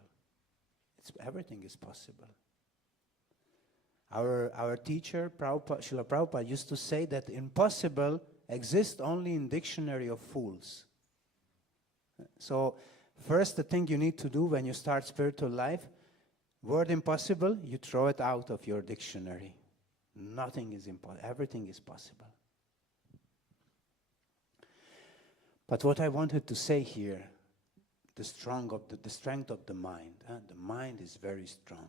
Everything is possible. Our teacher, Srila Prabhupada, used to say that impossible exists only in dictionary of fools. So first the thing you need to do when you start spiritual life, word impossible, you throw it out of your dictionary. Nothing is impossible. Everything is possible. But what I wanted to say here, the strength of the mind. The mind is very strong.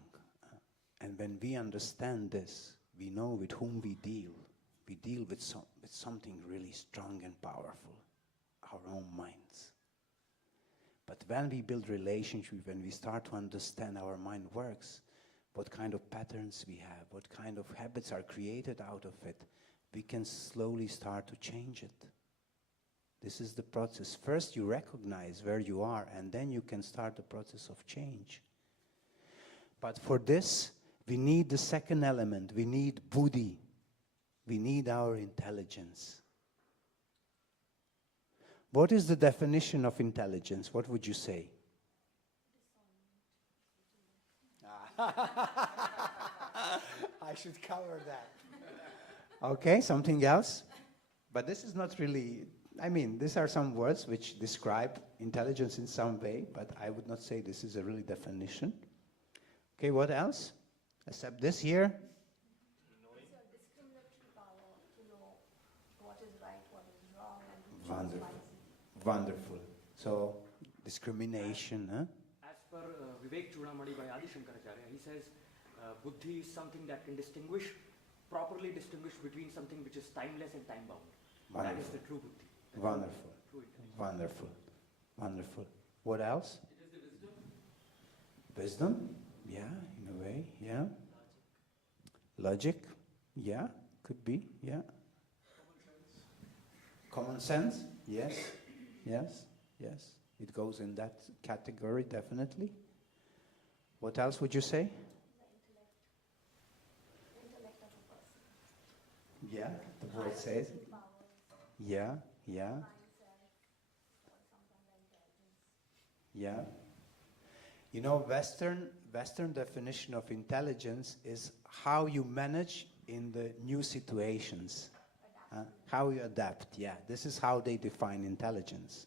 And when we understand this, we know with whom we deal. We deal with something really strong and powerful, our own minds. But when we build relationship, when we start to understand how our mind works, what kind of patterns we have, what kind of habits are created out of it, we can slowly start to change it. This is the process. First you recognize where you are, and then you can start the process of change. But for this, we need the second element. We need buddhi. We need our intelligence. What is the definition of intelligence? What would you say? I should cover that. Okay, something else? But this is not really, these are some words which describe intelligence in some way, but I would not say this is a really definition. Okay, what else? Except this here? It's a discriminatory power to know what is right, what is wrong, and to choose wisely. Wonderful. So, discrimination, huh? As per Vivek Chudamani by Adi Shankaracharya, he says buddhi is something that can properly distinguish between something which is timeless and time-bound. That is the true buddhi. Wonderful. True intelligence. Wonderful. Wonderful. What else? It is the wisdom. Wisdom? Yeah, in a way, yeah. Logic? Yeah, could be, yeah. Common sense? Yes, yes, yes. It goes in that category, definitely. What else would you say? The intellect of a person. Yeah, the word says. Yeah, yeah, Mindset, or sometimes intelligence. yeah. You know, Western definition of intelligence is how you manage in the new situations. How you adapt, yeah. This is how they define intelligence.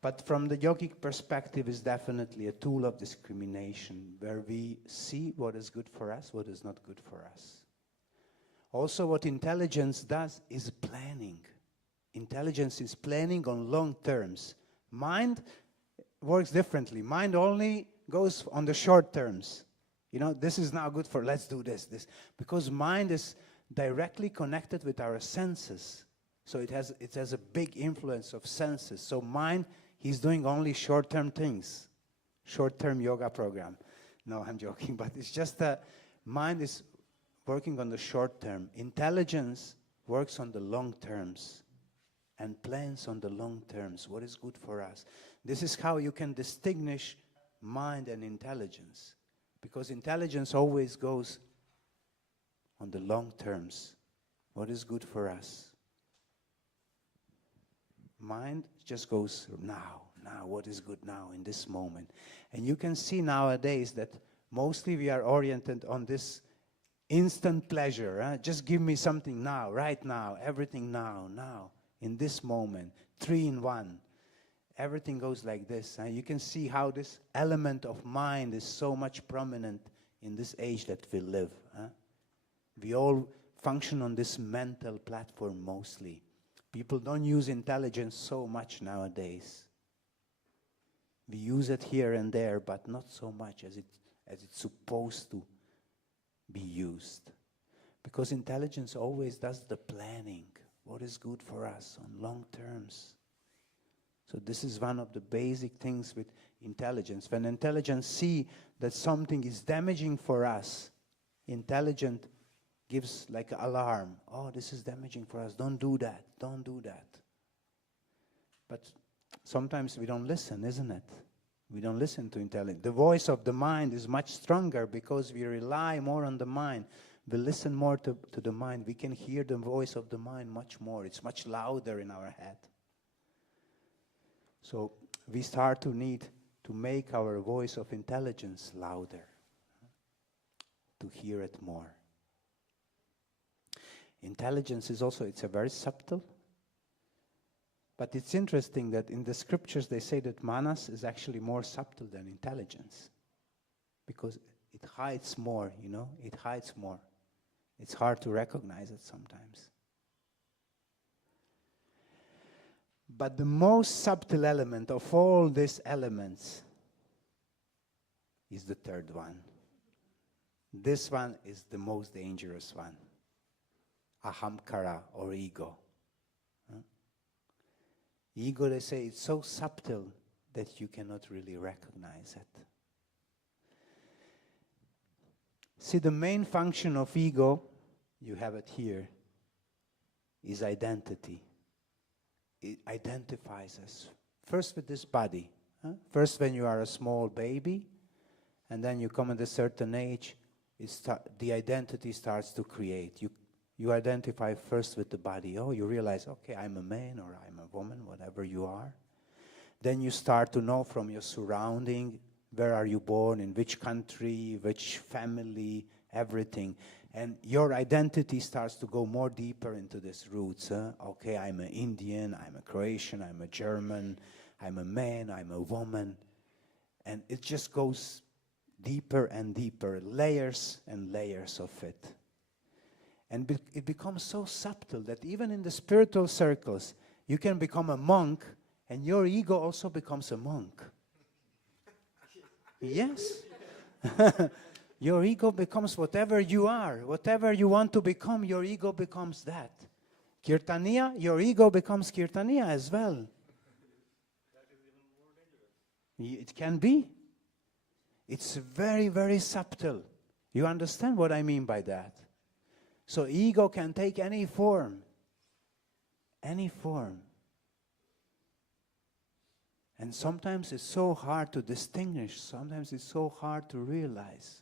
But from the yogic perspective, is definitely a tool of discrimination, where we see what is good for us, what is not good for us. Also, what intelligence does is planning. Intelligence is planning on long terms. Mind works differently. Mind only goes on the short terms. You know, this is now good for, let's do this. Because mind is directly connected with our senses. So it has a big influence of senses. So mind, he's doing only short-term things. Short-term yoga program. No, I'm joking, but it's just that mind is working on the short term. Intelligence works on the long terms and plans on the long terms, what is good for us. This is how you can distinguish mind and intelligence, because intelligence always goes on the long terms, what is good for us. Mind just goes now, what is good now, in this moment. And you can see nowadays that mostly we are oriented on this instant pleasure. Just give me something now, right now, everything now, in this moment, 3 in 1. Everything goes like this. You can see how this element of mind is so much prominent in this age that we live. We all function on this mental platform mostly. People don't use intelligence so much nowadays. We use it here and there, but not so much as it's supposed to be used. Because intelligence always does the planning, what is good for us on long terms. So this is one of the basic things with intelligence. When intelligence see that something is damaging for us, intelligent gives like an alarm. Oh, this is damaging for us. Don't do that. Don't do that. But sometimes we don't listen, isn't it? We don't listen to intelligence. The voice of the mind is much stronger because we rely more on the mind. We listen more to the mind. We can hear the voice of the mind much more. It's much louder in our head. So we start to need to make our voice of intelligence louder, to hear it more. Intelligence is also, it's a very subtle. But it's interesting that in the scriptures they say that manas is actually more subtle than intelligence. Because it hides more, you know, it hides more. It's hard to recognize it sometimes. But the most subtle element of all these elements is the third one. This one is the most dangerous one. Ahamkara, or ego. Ego, they say, it's so subtle that you cannot really recognize it. See, the main function of ego, you have it here, is identity. It identifies us. First with this body. First when you are a small baby, and then you come at a certain age, the identity starts to create. You identify first with the body. Oh, you realize, okay, I'm a man or I'm a woman, whatever you are. Then you start to know from your surrounding, where are you born, in which country, which family, everything. And your identity starts to go more deeper into these roots. Okay, I'm an Indian, I'm a Croatian, I'm a German, I'm a man, I'm a woman. And it just goes deeper and deeper, layers and layers of it. And it becomes so subtle that even in the spiritual circles, you can become a monk, and your ego also becomes a monk. Yes. Your ego becomes whatever you are. Whatever you want to become, your ego becomes that. Kirtaniya, your ego becomes Kirtaniya as well. That is even more dangerous. It can be. It's very, very subtle. You understand what I mean by that? So ego can take any form. Any form. And sometimes it's so hard to distinguish. Sometimes it's so hard to realize.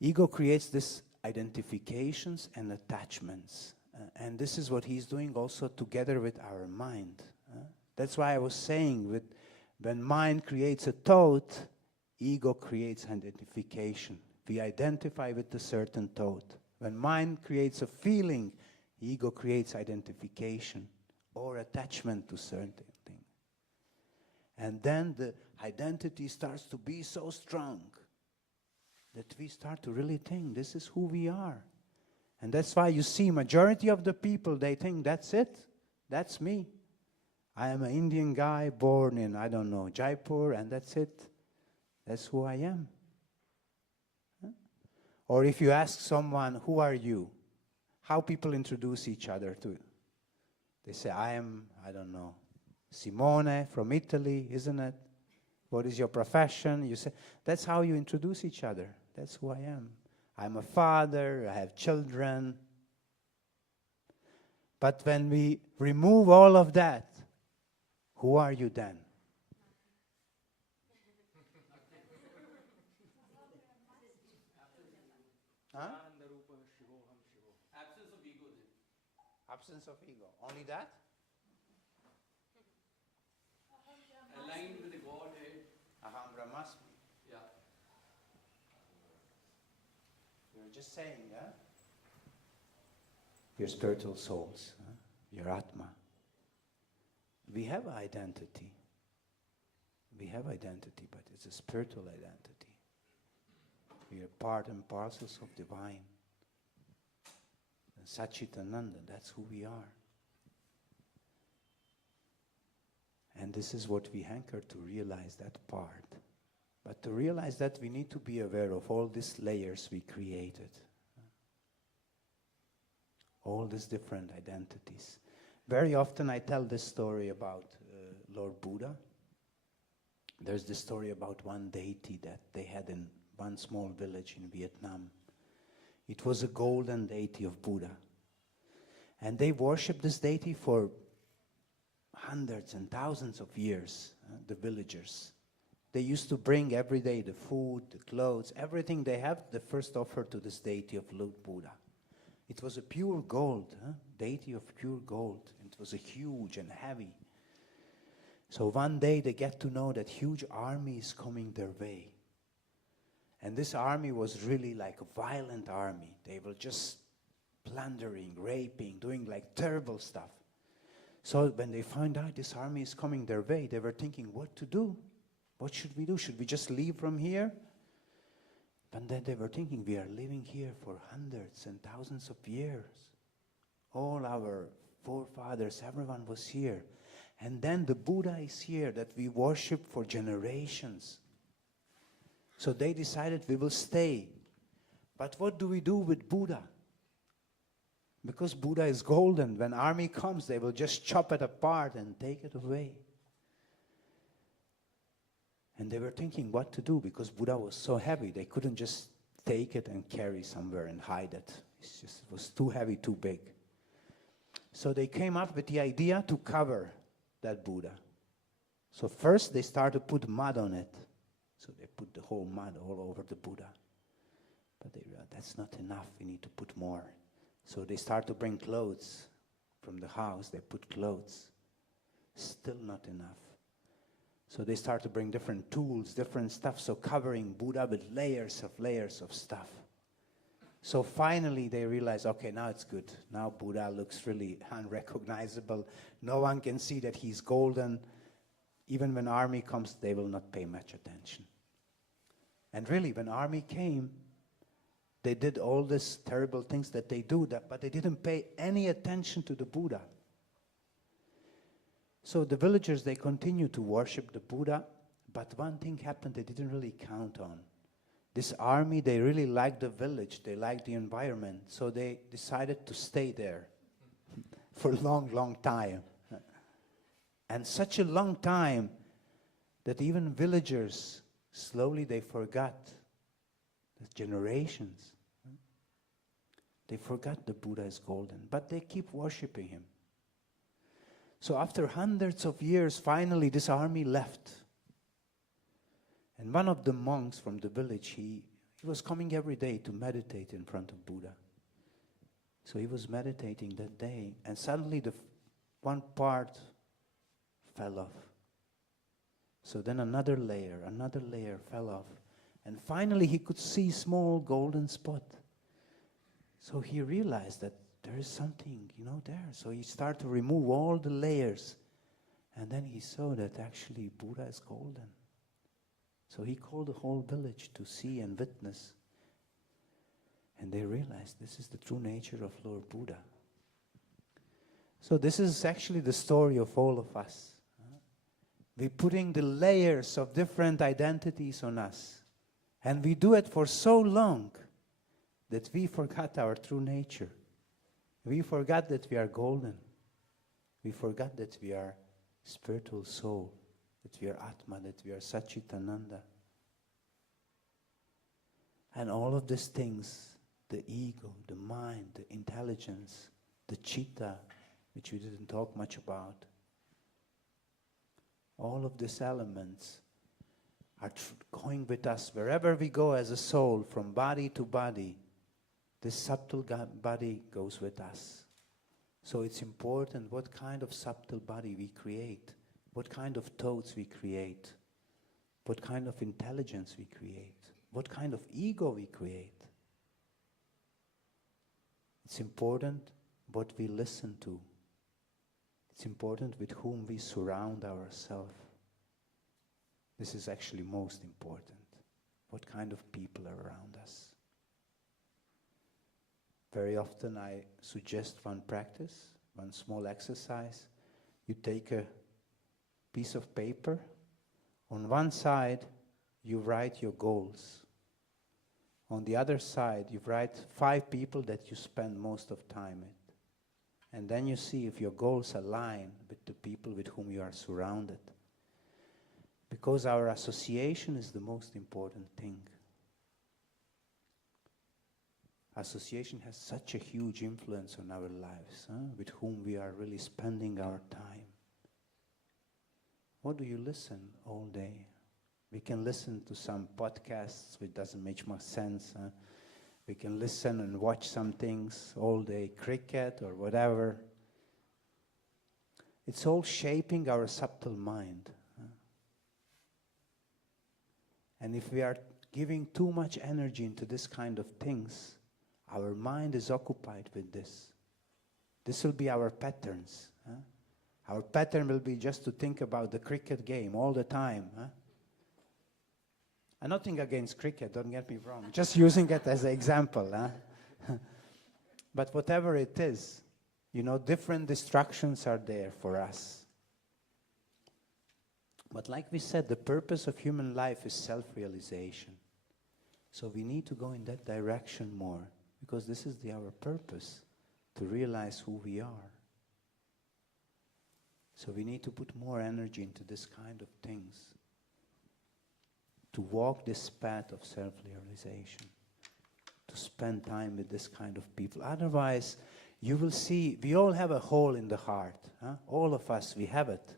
Ego creates these identifications and attachments. And this is what he's doing also together with our mind. That's why I was saying, when mind creates a thought, ego creates identification, We identify with a certain thought. When mind creates a feeling, ego creates identification or attachment to certain thing. And then the identity starts to be so strong that we start to really think this is who we are. And that's why you see majority of the people, they think that's it, that's me. I am an Indian guy born in, I don't know, Jaipur, and that's it. That's who I am. Huh? Or if you ask someone, who are you? How people introduce each other to it. They say, I am, I don't know, Simone from Italy, isn't it? What is your profession? You say, that's how you introduce each other. That's who I am. I'm a father, I have children. But when we remove all of that, who are you then? Huh? Absence of ego then. Absence of ego. Only that? Aligned with the Godhead. Aham Brahmasmi. Yeah. You're just saying, yeah? Your spiritual souls, huh? Your Atma. We have identity. We have identity, but it's a spiritual identity. We are part and parcels of divine. And Satchitananda, that's who we are. And this is what we hanker to realize, that part. But to realize that, we need to be aware of all these layers we created. All these different identities. Very often I tell this story about Lord Buddha. There's this story about one deity that they had in one small village in Vietnam. It was a golden deity of Buddha. And they worshipped this deity for hundreds and thousands of years, the villagers. They used to bring every day the food, the clothes, everything they have, they first offer to this deity of Lord Buddha. It was a pure gold, deity of pure gold. It was a huge and heavy. So one day they get to know that huge army is coming their way. And this army was really like a violent army. They were just plundering, raping, doing like terrible stuff. So when they found out this army is coming their way, they were thinking, what to do? What should we do? Should we just leave from here? But then they were thinking, we are living here for hundreds and thousands of years. All our forefathers, everyone was here. And then the Buddha is here that we worship for generations. So they decided we will stay. But what do we do with Buddha? Because Buddha is golden. When army comes, they will just chop it apart and take it away. And they were thinking what to do because Buddha was so heavy. They couldn't just take it and carry somewhere and hide it. It was too heavy, too big. So they came up with the idea to cover that Buddha. So first they started to put mud on it. So they put the whole mud all over the Buddha. But they realized that's not enough. We need to put more. So they start to bring clothes from the house. They put clothes. Still not enough. So they start to bring different tools, different stuff. So covering Buddha with layers of stuff. So finally they realize, okay, now it's good. Now Buddha looks really unrecognizable. No one can see that he's golden. Even when army comes, they will not pay much attention. And really, when army came, they did all these terrible things that they do, but they didn't pay any attention to the Buddha. So the villagers, they continued to worship the Buddha, but one thing happened they didn't really count on. This army, they really liked the village, they liked the environment, so they decided to stay there for a long, long time. And such a long time that even villagers, slowly they forgot, the generations, they forgot the Buddha is golden, but they keep worshipping him. So after hundreds of years, finally this army left. And one of the monks from the village, he was coming every day to meditate in front of Buddha. So he was meditating that day, and suddenly one part fell off. So then another layer fell off. And finally he could see small golden spot. So he realized that there is something, there. So he started to remove all the layers. And then he saw that actually Buddha is golden. So he called the whole village to see and witness. And they realized this is the true nature of Lord Buddha. So this is actually the story of all of us. We're putting the layers of different identities on us. And we do it for so long that we forgot our true nature. We forgot that we are golden. We forgot that we are spiritual soul, that we are Atma, that we are Satchitananda. And all of these things, the ego, the mind, the intelligence, the chitta, which we didn't talk much about, all of these elements are going with us wherever we go as a soul, from body to body. This subtle body goes with us. So it's important what kind of subtle body we create, what kind of thoughts we create, what kind of intelligence we create, what kind of ego we create. It's important what we listen to. It's important with whom we surround ourselves. This is actually most important. What kind of people are around us? Very often I suggest one practice, one small exercise. You take a piece of paper. On one side, you write your goals. On the other side, you write 5 people that you spend most of time with. And then you see if your goals align with the people with whom you are surrounded. Because our association is the most important thing. Association has such a huge influence on our lives, with whom we are really spending our time. What do you listen all day? We can listen to some podcasts which doesn't make much sense. We can listen and watch some things all day, cricket or whatever. It's all shaping our subtle mind. And if we are giving too much energy into this kind of things, our mind is occupied with this. This will be our patterns. Our pattern will be just to think about the cricket game all the time. And nothing against cricket, don't get me wrong. Just using it as an example. But whatever it is, different distractions are there for us. But like we said, the purpose of human life is self-realization. So we need to go in that direction more, because this is our purpose, to realize who we are. So we need to put more energy into this kind of things, to walk this path of self-realization, to spend time with this kind of people. Otherwise, you will see, we all have a hole in the heart. All of us, we have it.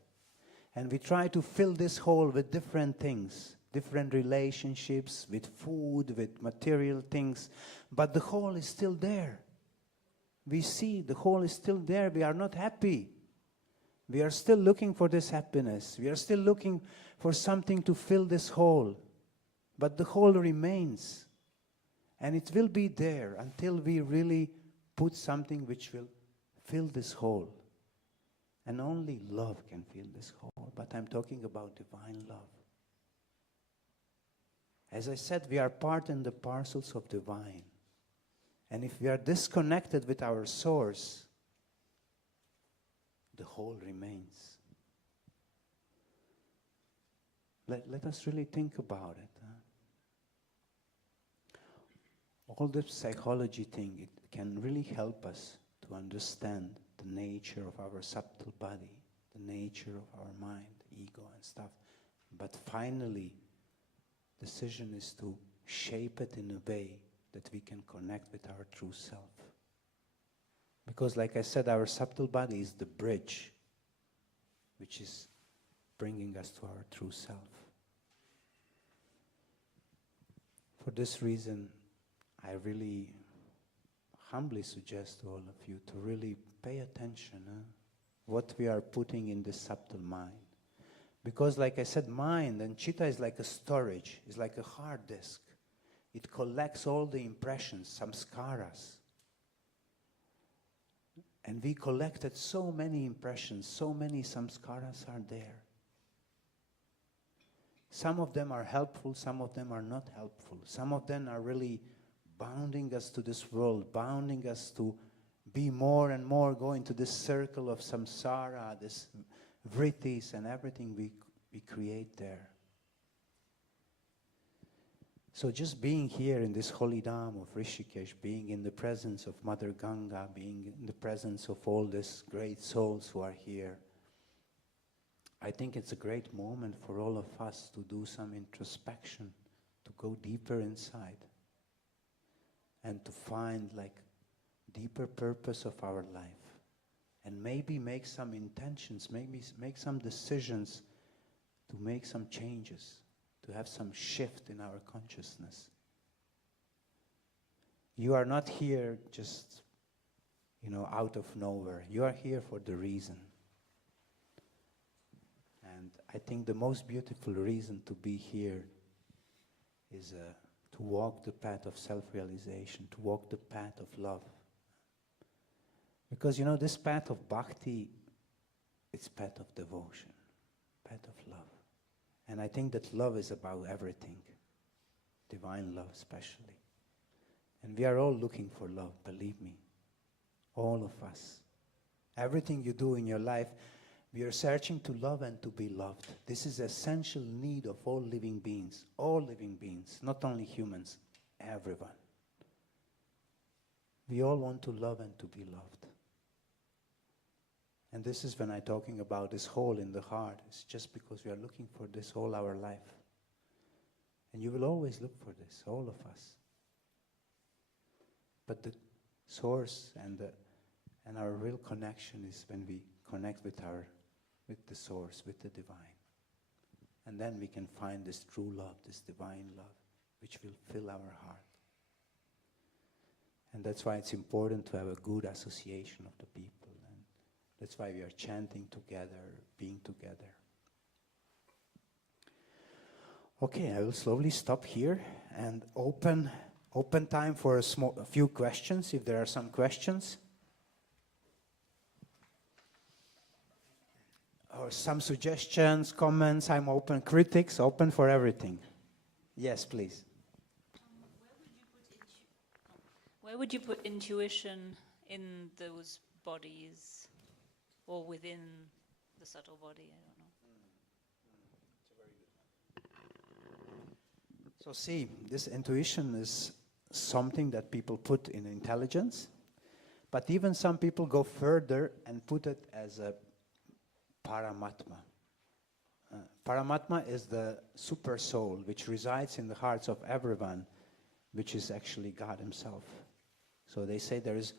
And we try to fill this hole with different things, different relationships, with food, with material things. But the hole is still there. We see the hole is still there. We are not happy. We are still looking for this happiness. We are still looking for something to fill this hole. But the hole remains. And it will be there until we really put something which will fill this hole. And only love can fill this hole. But I'm talking about divine love. As I said, we are part and the parcels of divine. And if we are disconnected with our source, the hole remains. Let us really think about it. All this psychology thing, it can really help us to understand the nature of our subtle body, the nature of our mind, ego and stuff. But finally, decision is to shape it in a way that we can connect with our true self. Because like I said, our subtle body is the bridge which is bringing us to our true self. For this reason, I really humbly suggest to all of you to really pay attention what we are putting in this subtle mind. Because like I said, mind and chitta is like a storage, is like a hard disk. It collects all the impressions, samskaras. And we collected so many impressions, so many samskaras are there. Some of them are helpful, some of them are not helpful. Some of them are really bounding us to this world, bounding us to be more and more going to this circle of samsara, this vrittis and everything we create there. So just being here in this holy dham of Rishikesh, being in the presence of Mother Ganga, being in the presence of all these great souls who are here, I think it's a great moment for all of us to do some introspection, to go deeper inside, and to find like deeper purpose of our life, and maybe make some intentions, maybe make some decisions to make some changes, to have some shift in our consciousness. You are not here just, out of nowhere. You are here for the reason. And I think the most beautiful reason to be here is to walk the path of self-realization, to walk the path of love. Because, this path of bhakti, it's path of devotion, path of love. And I think that love is about everything, divine love especially. And we are all looking for love, believe me, all of us. Everything you do in your life, we are searching to love and to be loved. This is essential need of all living beings, not only humans, everyone. We all want to love and to be loved. And this is when I'm talking about this hole in the heart. It's just because we are looking for this all our life. And you will always look for this, all of us. But the source and our real connection is when we connect with the source, with the divine. And then we can find this true love, this divine love, which will fill our heart. And that's why it's important to have a good association of the people. That's why we are chanting together, being together. Okay, I will slowly stop here and open time for a few questions, if there are some questions. Or some suggestions, comments, I'm open, critics, open for everything. Yes, please. Where would you put intuition in those bodies? Or within the subtle body, I don't know. So see, this intuition is something that people put in intelligence, but even some people go further and put it as a paramatma. Paramatma is the super soul which resides in the hearts of everyone, which is actually God himself. So they say there is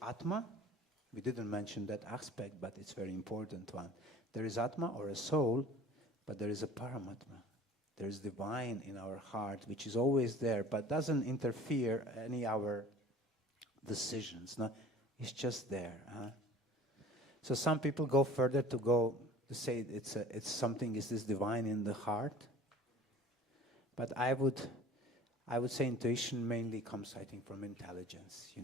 Atma. We didn't mention that aspect, but it's a very important one. There is Atma or a soul, but there is a Paramatma. There is divine in our heart, which is always there, but doesn't interfere any our decisions. No, it's just there. So some people go further to say it's something is this divine in the heart. But I would say intuition mainly comes, I think, from intelligence.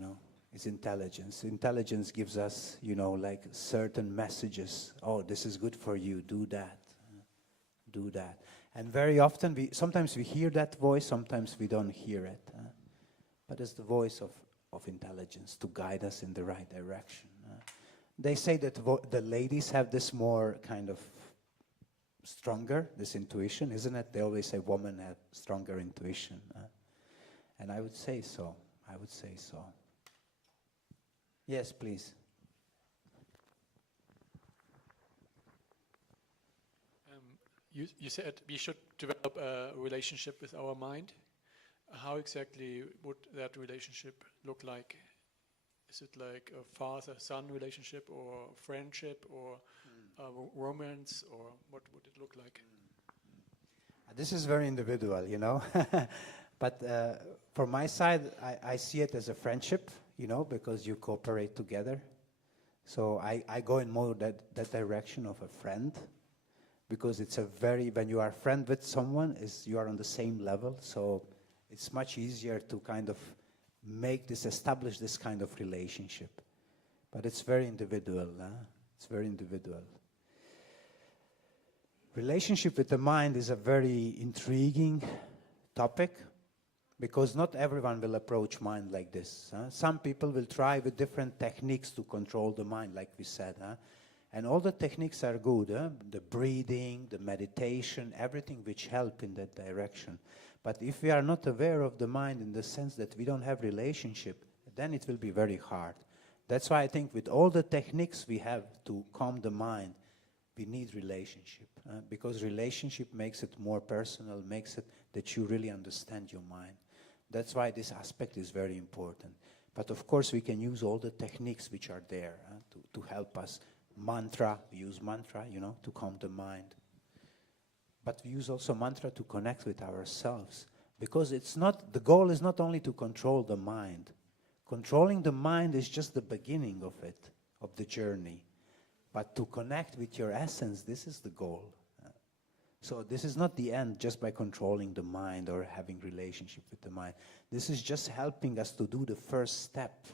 It's intelligence. Intelligence gives us, like certain messages. Oh, this is good for you. Do that. Do that. And very often, sometimes we hear that voice, sometimes we don't hear it. But it's the voice of intelligence to guide us in the right direction. They say that the ladies have this more kind of stronger, this intuition, isn't it? They always say women have stronger intuition. And I would say so. Yes, please. You said we should develop a relationship with our mind. How exactly would that relationship look like? Is it like a father-son relationship, or friendship, or romance, or what would it look like? This is very individual, But from my side, I see it as a friendship, because you cooperate together. So I go in more that direction of a friend. because it's a very, when you are friend with someone, you are on the same level, so it's much easier to kind of establish this kind of relationship. But it's very individual, it's very individual. Relationship with the mind is a very intriguing topic, because not everyone will approach mind like this. Some people will try with different techniques to control the mind, like we said. And all the techniques are good, the breathing, the meditation, everything which help in that direction. But if we are not aware of the mind in the sense that we don't have relationship, then it will be very hard. That's why I think with all the techniques we have to calm the mind, we need relationship. Because relationship makes it more personal, makes it that you really understand your mind. That's why this aspect is very important. But of course we can use all the techniques which are there to help us. Mantra, we use mantra, to calm the mind. But we use also mantra to connect with ourselves. Because the goal is not only to control the mind. Controlling the mind is just the beginning of it, of the journey. But to connect with your essence, this is the goal. So this is not the end just by controlling the mind or having relationship with the mind. This is just helping us to do the first step.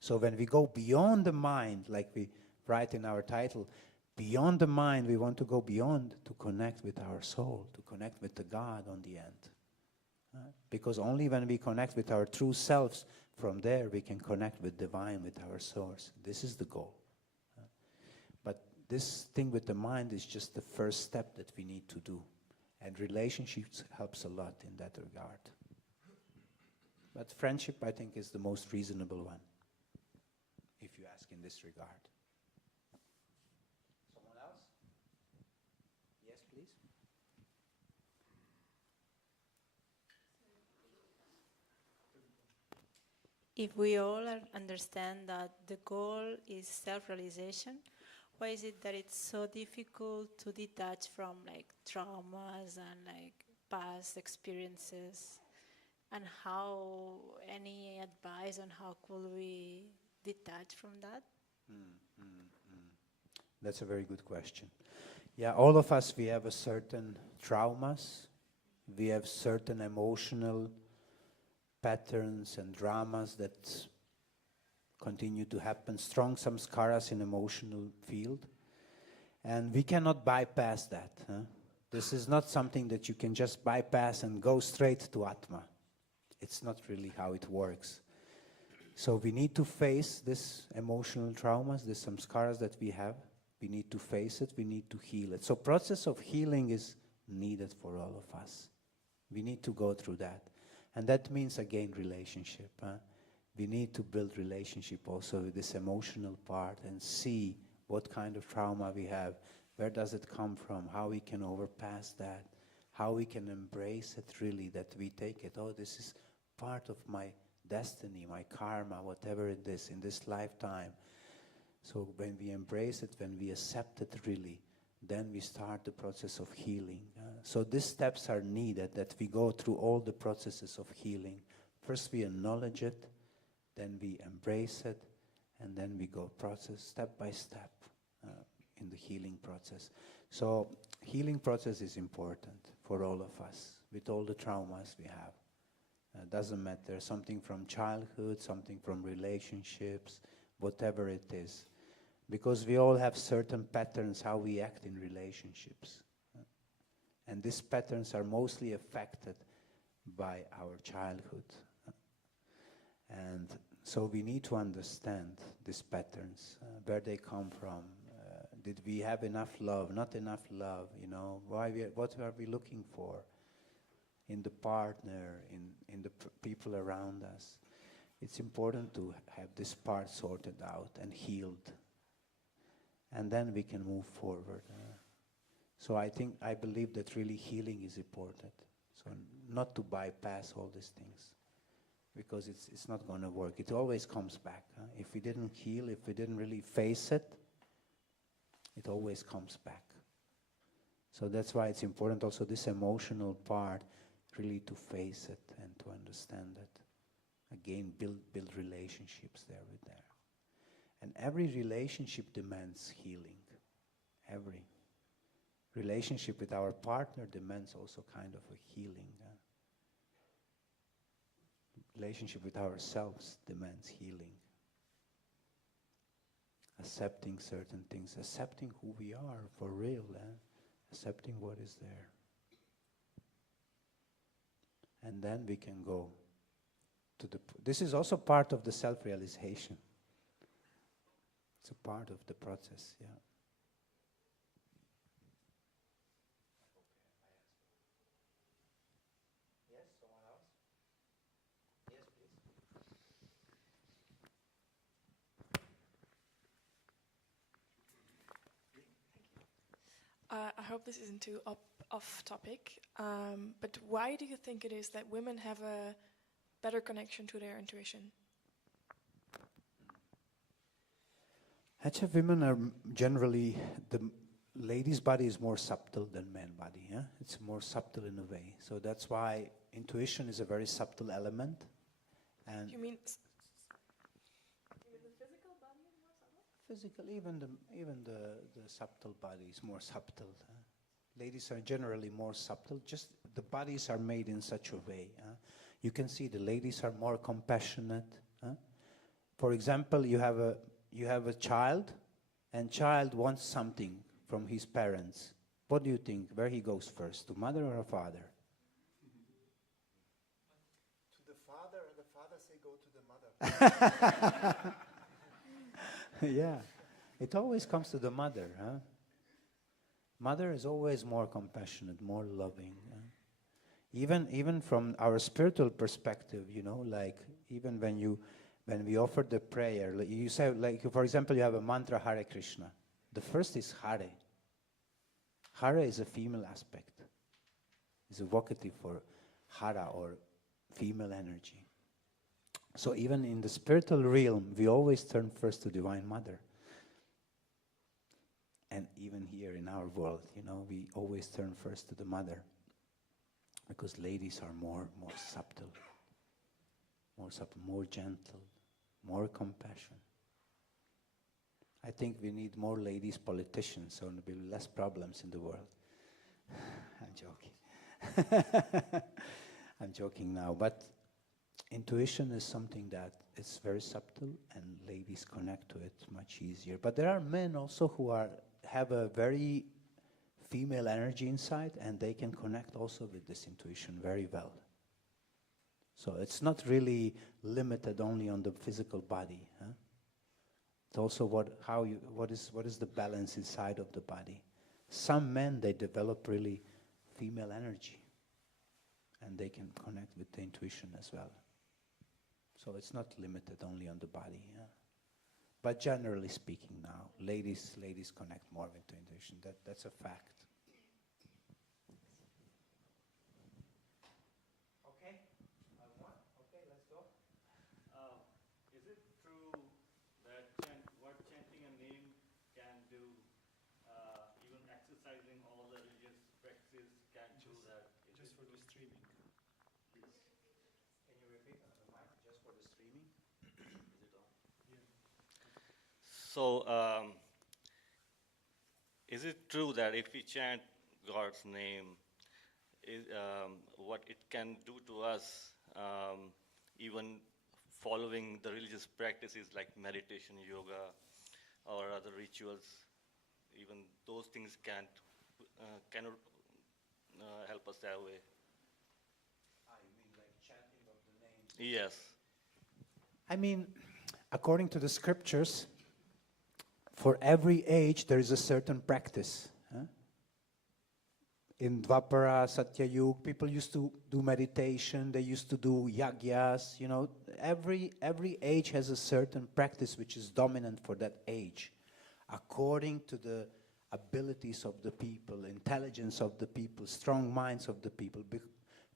So when we go beyond the mind, like we write in our title, beyond the mind, we want to go beyond to connect with our soul, to connect with the God on the end. Because only when we connect with our true selves, from there we can connect with divine, with our source. This is the goal. But this thing with the mind is just the first step that we need to do. And relationships helps a lot in that regard. But friendship, I think, is the most reasonable one, if you ask in this regard. Someone else? Yes, please. If we all understand that the goal is self-realization, why is it that it's so difficult to detach from traumas and past experiences? And any advice on how could we detach from that? That's a very good question. Yeah, all of us, we have a certain traumas. We have certain emotional patterns and dramas that continue to happen, strong samskaras in emotional field. And we cannot bypass that. This is not something that you can just bypass and go straight to Atma. It's not really how it works. So we need to face this emotional traumas, the samskaras that we have. We need to face it, we need to heal it. So process of healing is needed for all of us. We need to go through that. And that means, again, relationship. We need to build relationship also with this emotional part and see what kind of trauma we have, where does it come from, how we can overpass that, how we can embrace it really, that we take it, oh, this is part of my destiny, my karma, whatever it is in this lifetime. So when we embrace it, when we accept it really, then we start the process of healing. So these steps are needed, that we go through all the processes of healing. First we acknowledge it, then we embrace it, and then we go process step by step in the healing process. So healing process is important for all of us, with all the traumas we have. Doesn't matter, something from childhood, something from relationships, whatever it is. Because we all have certain patterns how we act in relationships. And these patterns are mostly affected by our childhood. And so we need to understand these patterns, where they come from. Did we have enough love, not enough love, what are we looking for in the partner, in the people around us? It's important to have this part sorted out and healed. And then we can move forward. So I believe that really healing is important. So not to bypass all these things, because it's not going to work. It always comes back. If we didn't heal, if we didn't really face it, it always comes back. So that's why it's important also this emotional part, really to face it and to understand it. Again, build relationships there with there. And every relationship demands healing. Every. Relationship with our partner demands also kind of a healing. Relationship with ourselves demands healing. Accepting certain things, accepting who we are for real, accepting what is there. And then we can go to this is also part of the self-realization. It's a part of the process, yeah. Yes, someone else? Yes, please. I hope this isn't too off topic, but why do you think it is that women have a better connection to their intuition? Actually, women are generally, the lady's body is more subtle than man's body. Yeah? It's more subtle in a way. So that's why intuition is a very subtle element. And You mean the physical body is more subtle? physical, even the subtle body is more subtle. Ladies are generally more subtle. Just the bodies are made in such a way. You can see the ladies are more compassionate. For example, you have a child, and child wants something from his parents. What do you think? Where he goes first, to mother or a father? To the father, and the father say go to the mother. Yeah, it always comes to the mother. Mother is always more compassionate, more loving. Even from our spiritual perspective, like even when we offer the prayer, like you say, like for example, you have a mantra Hare Krishna. The first is Hare. Hare is a female aspect. It's a vocative for Hara or female energy. So even in the spiritual realm, we always turn first to Divine Mother. And even here in our world, we always turn first to the Mother. Because ladies are more subtle, more gentle, more compassion. I think we need more ladies politicians, so there will be less problems in the world. I'm joking. I'm joking now, but intuition is something that is very subtle, and ladies connect to it much easier. But there are men also who have a very female energy inside, and they can connect also with this intuition very well. So it's not really limited only on the physical body. It's also what is the balance inside of the body. Some men, they develop really female energy, and they can connect with the intuition as well. So it's not limited only on the body. But generally speaking now, ladies connect more with the intuition. That's a fact. Is it true that what chanting a name can do, even exercising all the religious practices can do that? Just for the streaming. Yes. Can you repeat on the mic just for the streaming? Is it on? Yeah. So, is it true that if we chant God's name, what it can do to us, even following the religious practices like meditation, yoga, or other rituals, even those things cannot help us that way? You mean like chanting of the name? Yes. I mean, according to the scriptures, for every age there is a certain practice. In Dvapara, Satya Yuga, people used to do meditation, they used to do yagyas, Every age has a certain practice which is dominant for that age, according to the abilities of the people, intelligence of the people, strong minds of the people.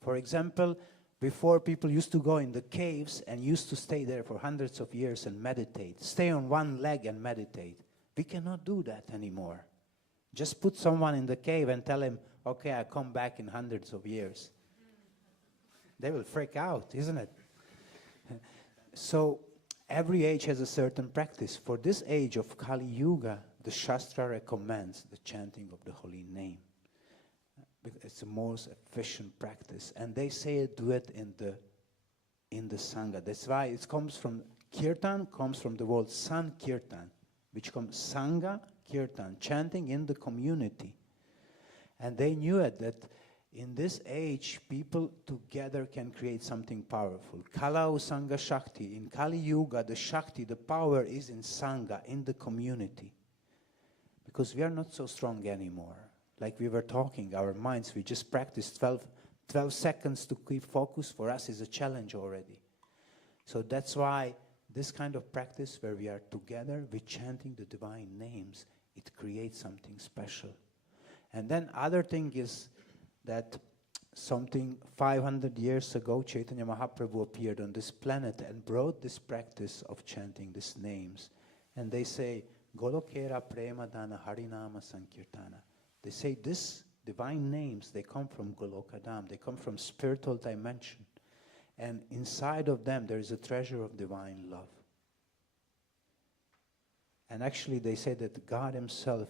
For example, before, people used to go in the caves and used to stay there for hundreds of years and meditate, stay on one leg and meditate. We cannot do that anymore. Just put someone in the cave and tell him, okay, I'll come back in hundreds of years. They will freak out, isn't it? So every age has a certain practice. For this age of Kali Yuga, the Shastra recommends the chanting of the holy name. It's the most efficient practice. And they say do it in the Sangha. That's why it comes from, Kirtan comes from the word Sankirtan, which comes Sangha, Kirtan, chanting in the community. And they knew it, that in this age, people together can create something powerful. Kalau Sangha Shakti. In Kali Yuga, the Shakti, the power is in Sangha, in the community. Because we are not so strong anymore. Like we were talking, our minds, we just practiced 12 seconds to keep focus. For us is a challenge already. So that's why this kind of practice where we are together, with chanting the divine names, it creates something special. And then other thing is that something 500 years ago, Chaitanya Mahaprabhu appeared on this planet and brought this practice of chanting these names. And they say, Golokera Premadana Harinama Sankirtana. They say this divine names, they come from Golokadam, they come from spiritual dimension. And inside of them there is a treasure of divine love. And actually they say that God himself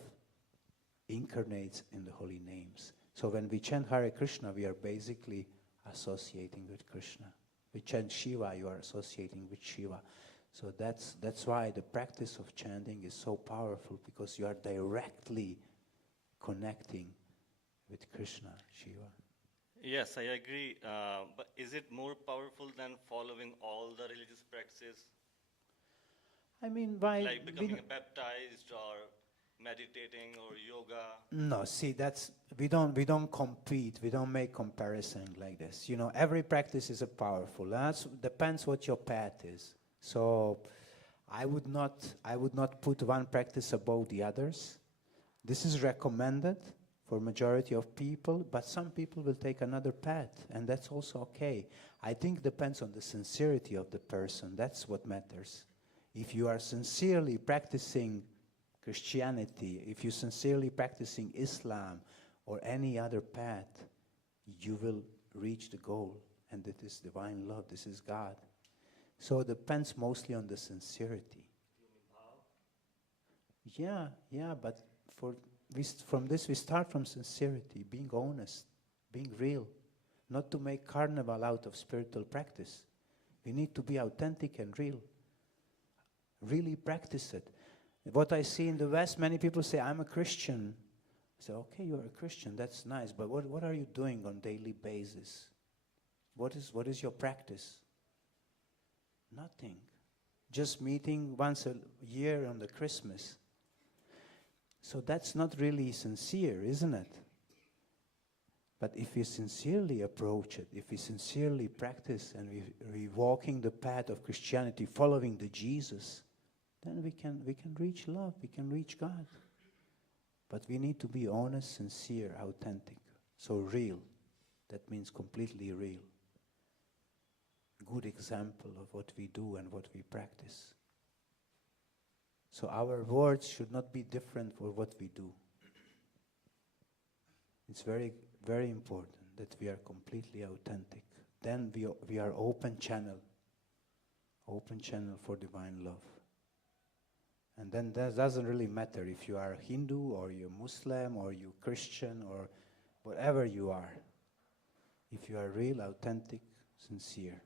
incarnates in the holy names. So when we chant Hare Krishna, we are basically associating with Krishna. We chant Shiva, you are associating with Shiva. So that's why the practice of chanting is so powerful, because you are directly connecting with Krishna, Shiva. Yes, I agree. But is it more powerful than following all the religious practices? I mean, by like becoming baptized or meditating or yoga? No, see, that's we don't compete. We don't make comparison like this. You know, every practice is a powerful. That depends what your path is. So, I would not put one practice above the others. This is recommended for majority of people, but some people will take another path, and that's also okay. I think it depends on the sincerity of the person. That's what matters. If you are sincerely practicing Christianity, if you're sincerely practicing Islam or any other path, you will reach the goal, and it is divine love. This is God. So it depends mostly on the sincerity. Yeah, but from this we start from sincerity, being honest, being real, not to make carnival out of spiritual practice. We need to be authentic and real. Really practice it. What I see in the West, many people say, I'm a Christian. I say, okay, you're a Christian, that's nice, but what are you doing on a daily basis? What is your practice? Nothing. Just meeting once a year on the Christmas. So that's not really sincere, isn't it? But if we sincerely approach it, if we sincerely practice and we walking the path of Christianity, following the Jesus, then we can reach love, we can reach God. But we need to be honest, sincere, authentic. So real. That means completely real. Good example of what we do and what we practice. So our words should not be different for what we do. It's very, very important that we are completely authentic. Then we are open channel for divine love. And then that doesn't really matter if you are Hindu or you're Muslim or you're Christian or whatever you are. If you are real, authentic, sincere.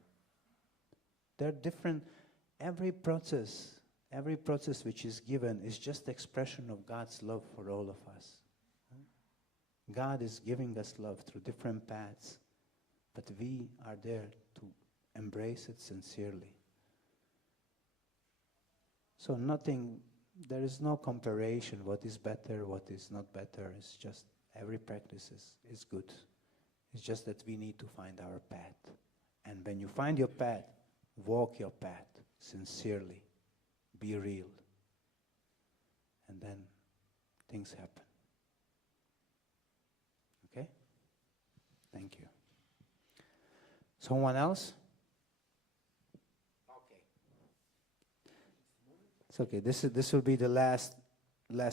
There are different, every process which is given is just expression of God's love for all of us. God is giving us love through different paths, but we are there to embrace it sincerely. So there is no comparison, what is better, what is not better. It's just every practice is good. It's just that we need to find our path. And when you find your path, walk your path sincerely. Be real. And then things happen. Okay? Thank you. Someone else? Okay. It's okay. This will be the last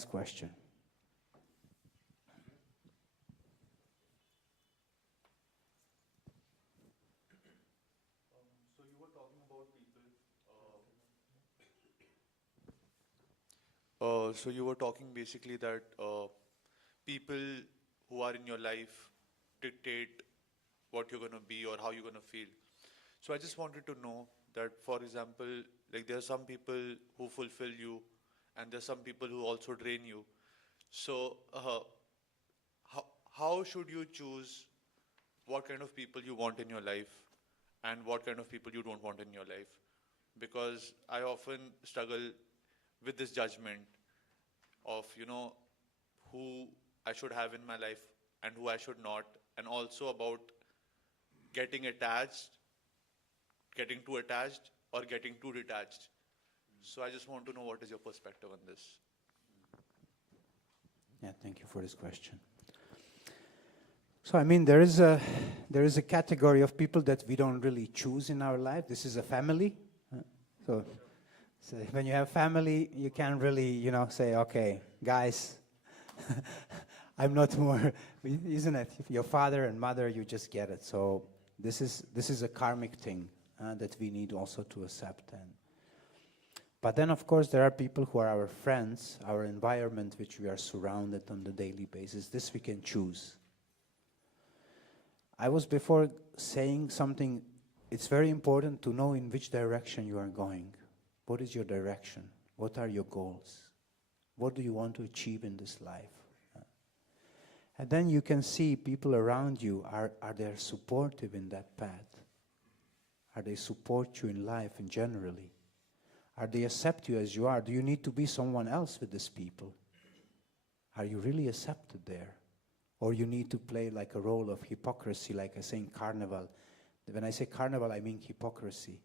question. So you were talking about people. So you were talking basically that people who are in your life dictate what you're going to be or how you're going to feel. So I just wanted to know that, for example, like there are some people who fulfill you and there are some people who also drain you. So how should you choose what kind of people you want in your life and what kind of people you don't want in your life? Because I often struggle with this judgment of, who I should have in my life and who I should not, and also about getting attached, getting too attached, or getting too detached. So I just want to know what is your perspective on this. Yeah, thank you for this question. So I mean, there is a category of people that we don't really choose in our life. This is a family. So when you have family, you can't really, say, okay, guys, I'm not more, isn't it? If your father and mother, you just get it. So this is a karmic thing that we need also to accept. But then, of course, there are people who are our friends, our environment, which we are surrounded on the daily basis. This we can choose. I was before saying something, it's very important to know in which direction you are going. What is your direction? What are your goals? What do you want to achieve in this life? And then you can see people around you, are they supportive in that path? Are they support you in life and generally? Are they accept you as you are? Do you need to be someone else with these people? Are you really accepted there? Or you need to play like a role of hypocrisy, like I say in carnival. When I say carnival, I mean hypocrisy.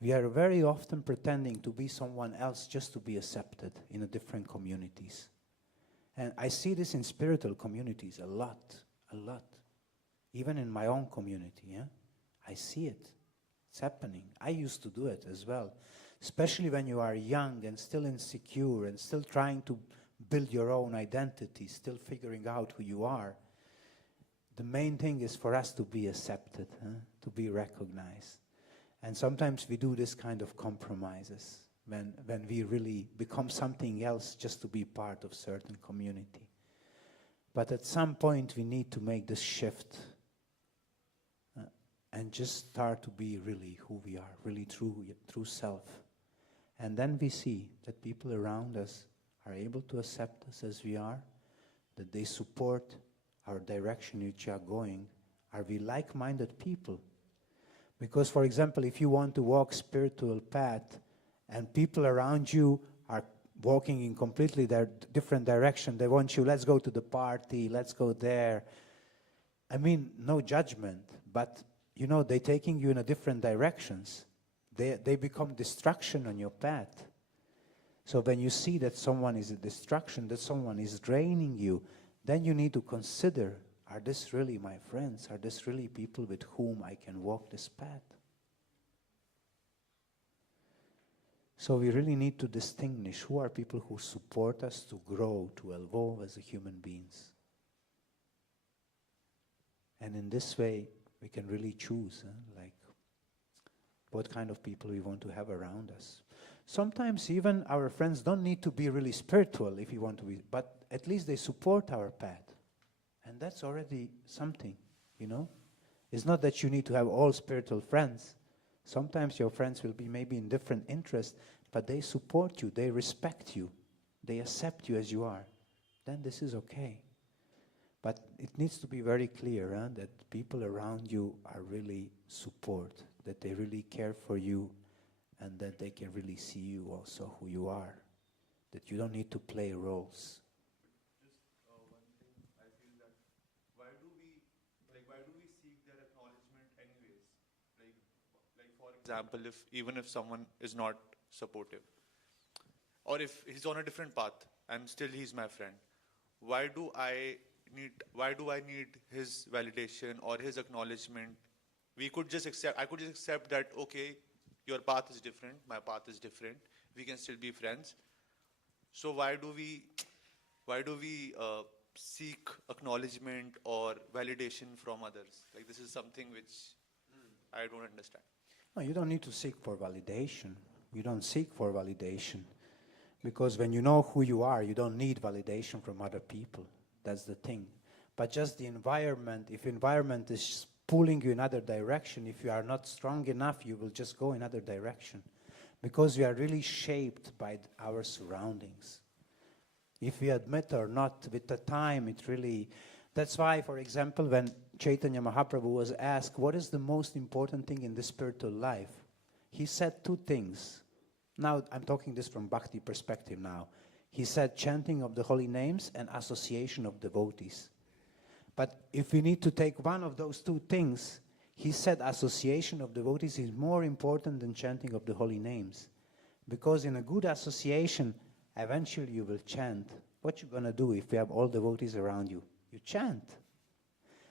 We are very often pretending to be someone else just to be accepted in the different communities. And I see this in spiritual communities a lot. Even in my own community, yeah? I see it. It's happening. I used to do it as well. Especially when you are young and still insecure and still trying to build your own identity, still figuring out who you are. The main thing is for us to be accepted, to be recognized. And sometimes we do this kind of compromises when we really become something else just to be part of certain community. But at some point we need to make this shift and just start to be really who we are, really true self. And then we see that people around us are able to accept us as we are, that they support our direction which we are going. Are we like-minded people? Because, for example, if you want to walk spiritual path and people around you are walking in completely different direction, they want you, let's go to the party, let's go there. I mean, no judgment, but, they're taking you in a different directions. They become distraction on your path. So when you see that someone is a distraction, that someone is draining you, then you need to consider, are this really my friends? Are this really people with whom I can walk this path? So we really need to distinguish who are people who support us to grow, to evolve as a human beings. And in this way, we can really choose, what kind of people we want to have around us. Sometimes even our friends don't need to be really spiritual if you want to be, but at least they support our path. And that's already something, It's not that you need to have all spiritual friends. Sometimes your friends will be maybe in different interests, but they support you, they respect you, they accept you as you are. Then this is okay. But it needs to be very clear that people around you are really support, that they really care for you, and that they can really see you also who you are, that you don't need to play roles. Just one thing, I feel that why do we seek their acknowledgement anyways? Like for example, even if someone is not supportive, or if he's on a different path and still he's my friend, why do I need his validation or his acknowledgement? I could just accept that, okay, your path is different, my path is different, we can still be friends. So why do we seek acknowledgement or validation from others? Like, this is something which I don't understand. No, you don't need to seek for validation. You don't seek for validation. Because when you know who you are, you don't need validation from other people. That's the thing. But just the environment, if environment is pulling you in another direction, if you are not strong enough, you will just go in another direction. Because we are really shaped by our surroundings. If we admit or not, with the time, it really... That's why, for example, when Chaitanya Mahaprabhu was asked, what is the most important thing in the spiritual life? He said two things. Now, I'm talking this from Bhakti perspective now. He said chanting of the holy names and association of devotees. But if we need to take one of those two things, he said association of devotees is more important than chanting of the holy names. Because in a good association, eventually you will chant. What you gonna do if you have all devotees around you? You chant.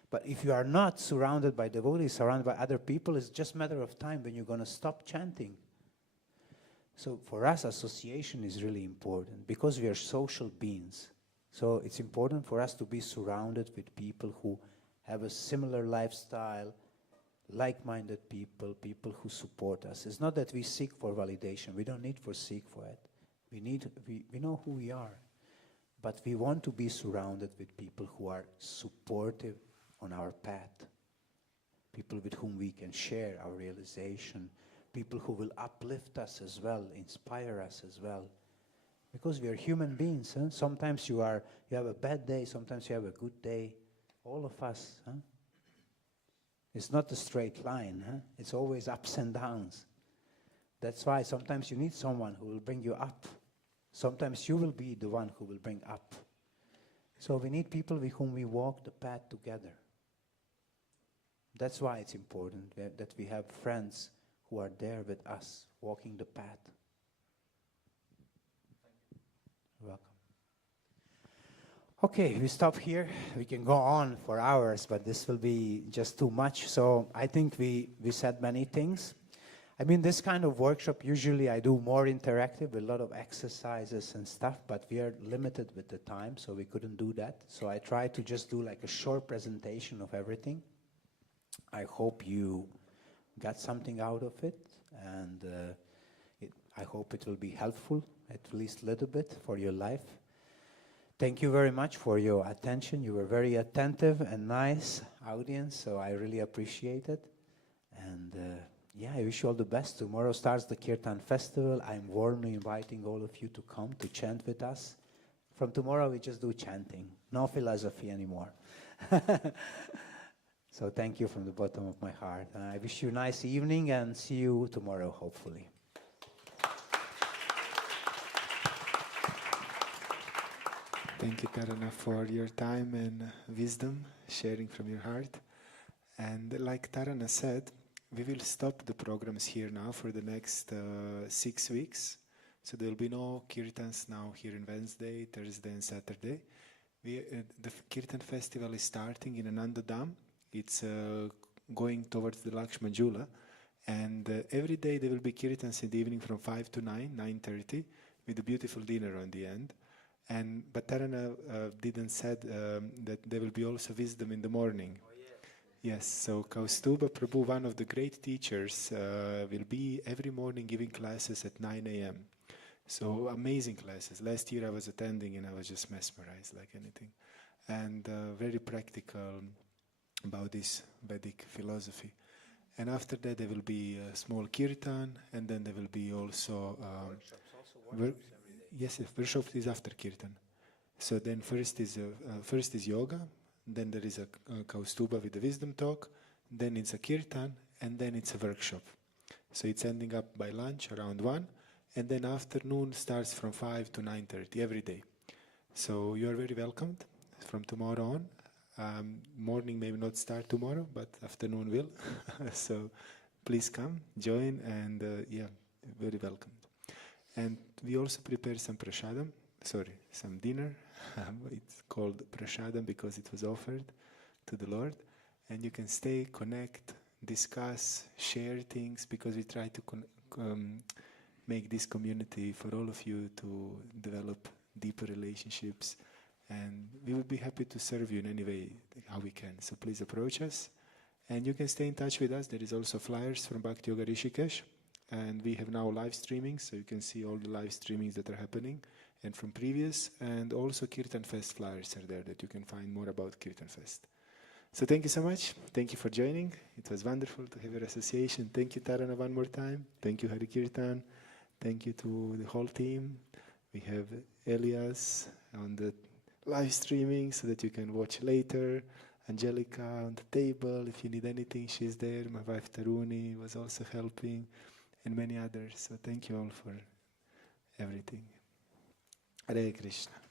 But if you are not surrounded by devotees, surrounded by other people, it's just a matter of time when you're gonna stop chanting. So for us, association is really important because we are social beings. So it's important for us to be surrounded with people who have a similar lifestyle, like-minded people, people who support us. It's not that we seek for validation. We don't need to seek for it. We know who we are. But we want to be surrounded with people who are supportive on our path. People with whom we can share our realization. People who will uplift us as well, inspire us as well. Because we are human beings. Huh? Sometimes you have a bad day, sometimes you have a good day. All of us. Huh? It's not a straight line. Huh? It's always ups and downs. That's why sometimes you need someone who will bring you up. Sometimes you will be the one who will bring up. So we need people with whom we walk the path together. That's why it's important that we have friends who are there with us, walking the path. You're welcome. Okay, we stop here. We can go on for hours, but this will be just too much. So I think we said many things. I mean, this kind of workshop, usually I do more interactive with a lot of exercises and stuff, but we are limited with the time, so we couldn't do that. So I try to just do like a short presentation of everything. I hope you got something out of it, and I hope it will be helpful, at least a little bit, for your life. Thank you very much for your attention. You were very attentive and nice audience, so I really appreciate it. And yeah, I wish you all the best. Tomorrow starts the Kirtan festival. I'm warmly inviting all of you to come to chant with us. From tomorrow, we just do chanting. No philosophy anymore. So thank you from the bottom of my heart. I wish you a nice evening and see you tomorrow, hopefully. Thank you, Tarana, for your time and wisdom, sharing from your heart. And like Tarana said, we will stop the programs here now for the next 6 weeks. So there will be no Kirtans now here on Wednesday, Thursday and Saturday. The Kirtan festival is starting in Ananda Dham. It's going towards the Lakshman Jula. And every day there will be Kirtans in the evening from 5 to 9:30, with a beautiful dinner on the end. But Tarana didn't said that there will be also wisdom in the morning. Yes, so Kaustuba Prabhu, one of the great teachers, will be every morning giving classes at 9 a.m. So amazing classes. Last year I was attending and I was just mesmerized like anything. And very practical about this Vedic philosophy. And after that there will be a small Kirtan, and then there will be also... Yes, workshop is after Kirtan. So then first is yoga, then there is a Kaustuba with the wisdom talk, then it's a Kirtan, and then it's a workshop. So it's ending up by lunch around 1, and then afternoon starts from 5 to 9:30 every day. So you are very welcomed from tomorrow on. Morning maybe not start tomorrow, but afternoon will. So please come, join, and yeah, very welcomed. And we also prepare some some dinner. It's called prasadam because it was offered to the Lord. And you can stay, connect, discuss, share things, because we try to make this community for all of you to develop deeper relationships. And we would be happy to serve you in any way how we can. So please approach us. And you can stay in touch with us. There is also flyers from Bhakti Yoga Rishikesh. And we have now live streaming, so you can see all the live streamings that are happening and from previous. And also Kirtan Fest flyers are there that you can find more about Kirtan Fest. So thank you so much. Thank you for joining. It was wonderful to have your association. Thank you, Tarana, one more time. Thank you, Hari Kirtan. Thank you to the whole team. We have Elias on the live streaming so that you can watch later. Angelica on the table. If you need anything, she's there. My wife Taruni was also helping, and many others. So thank you all for everything. Hare Krishna.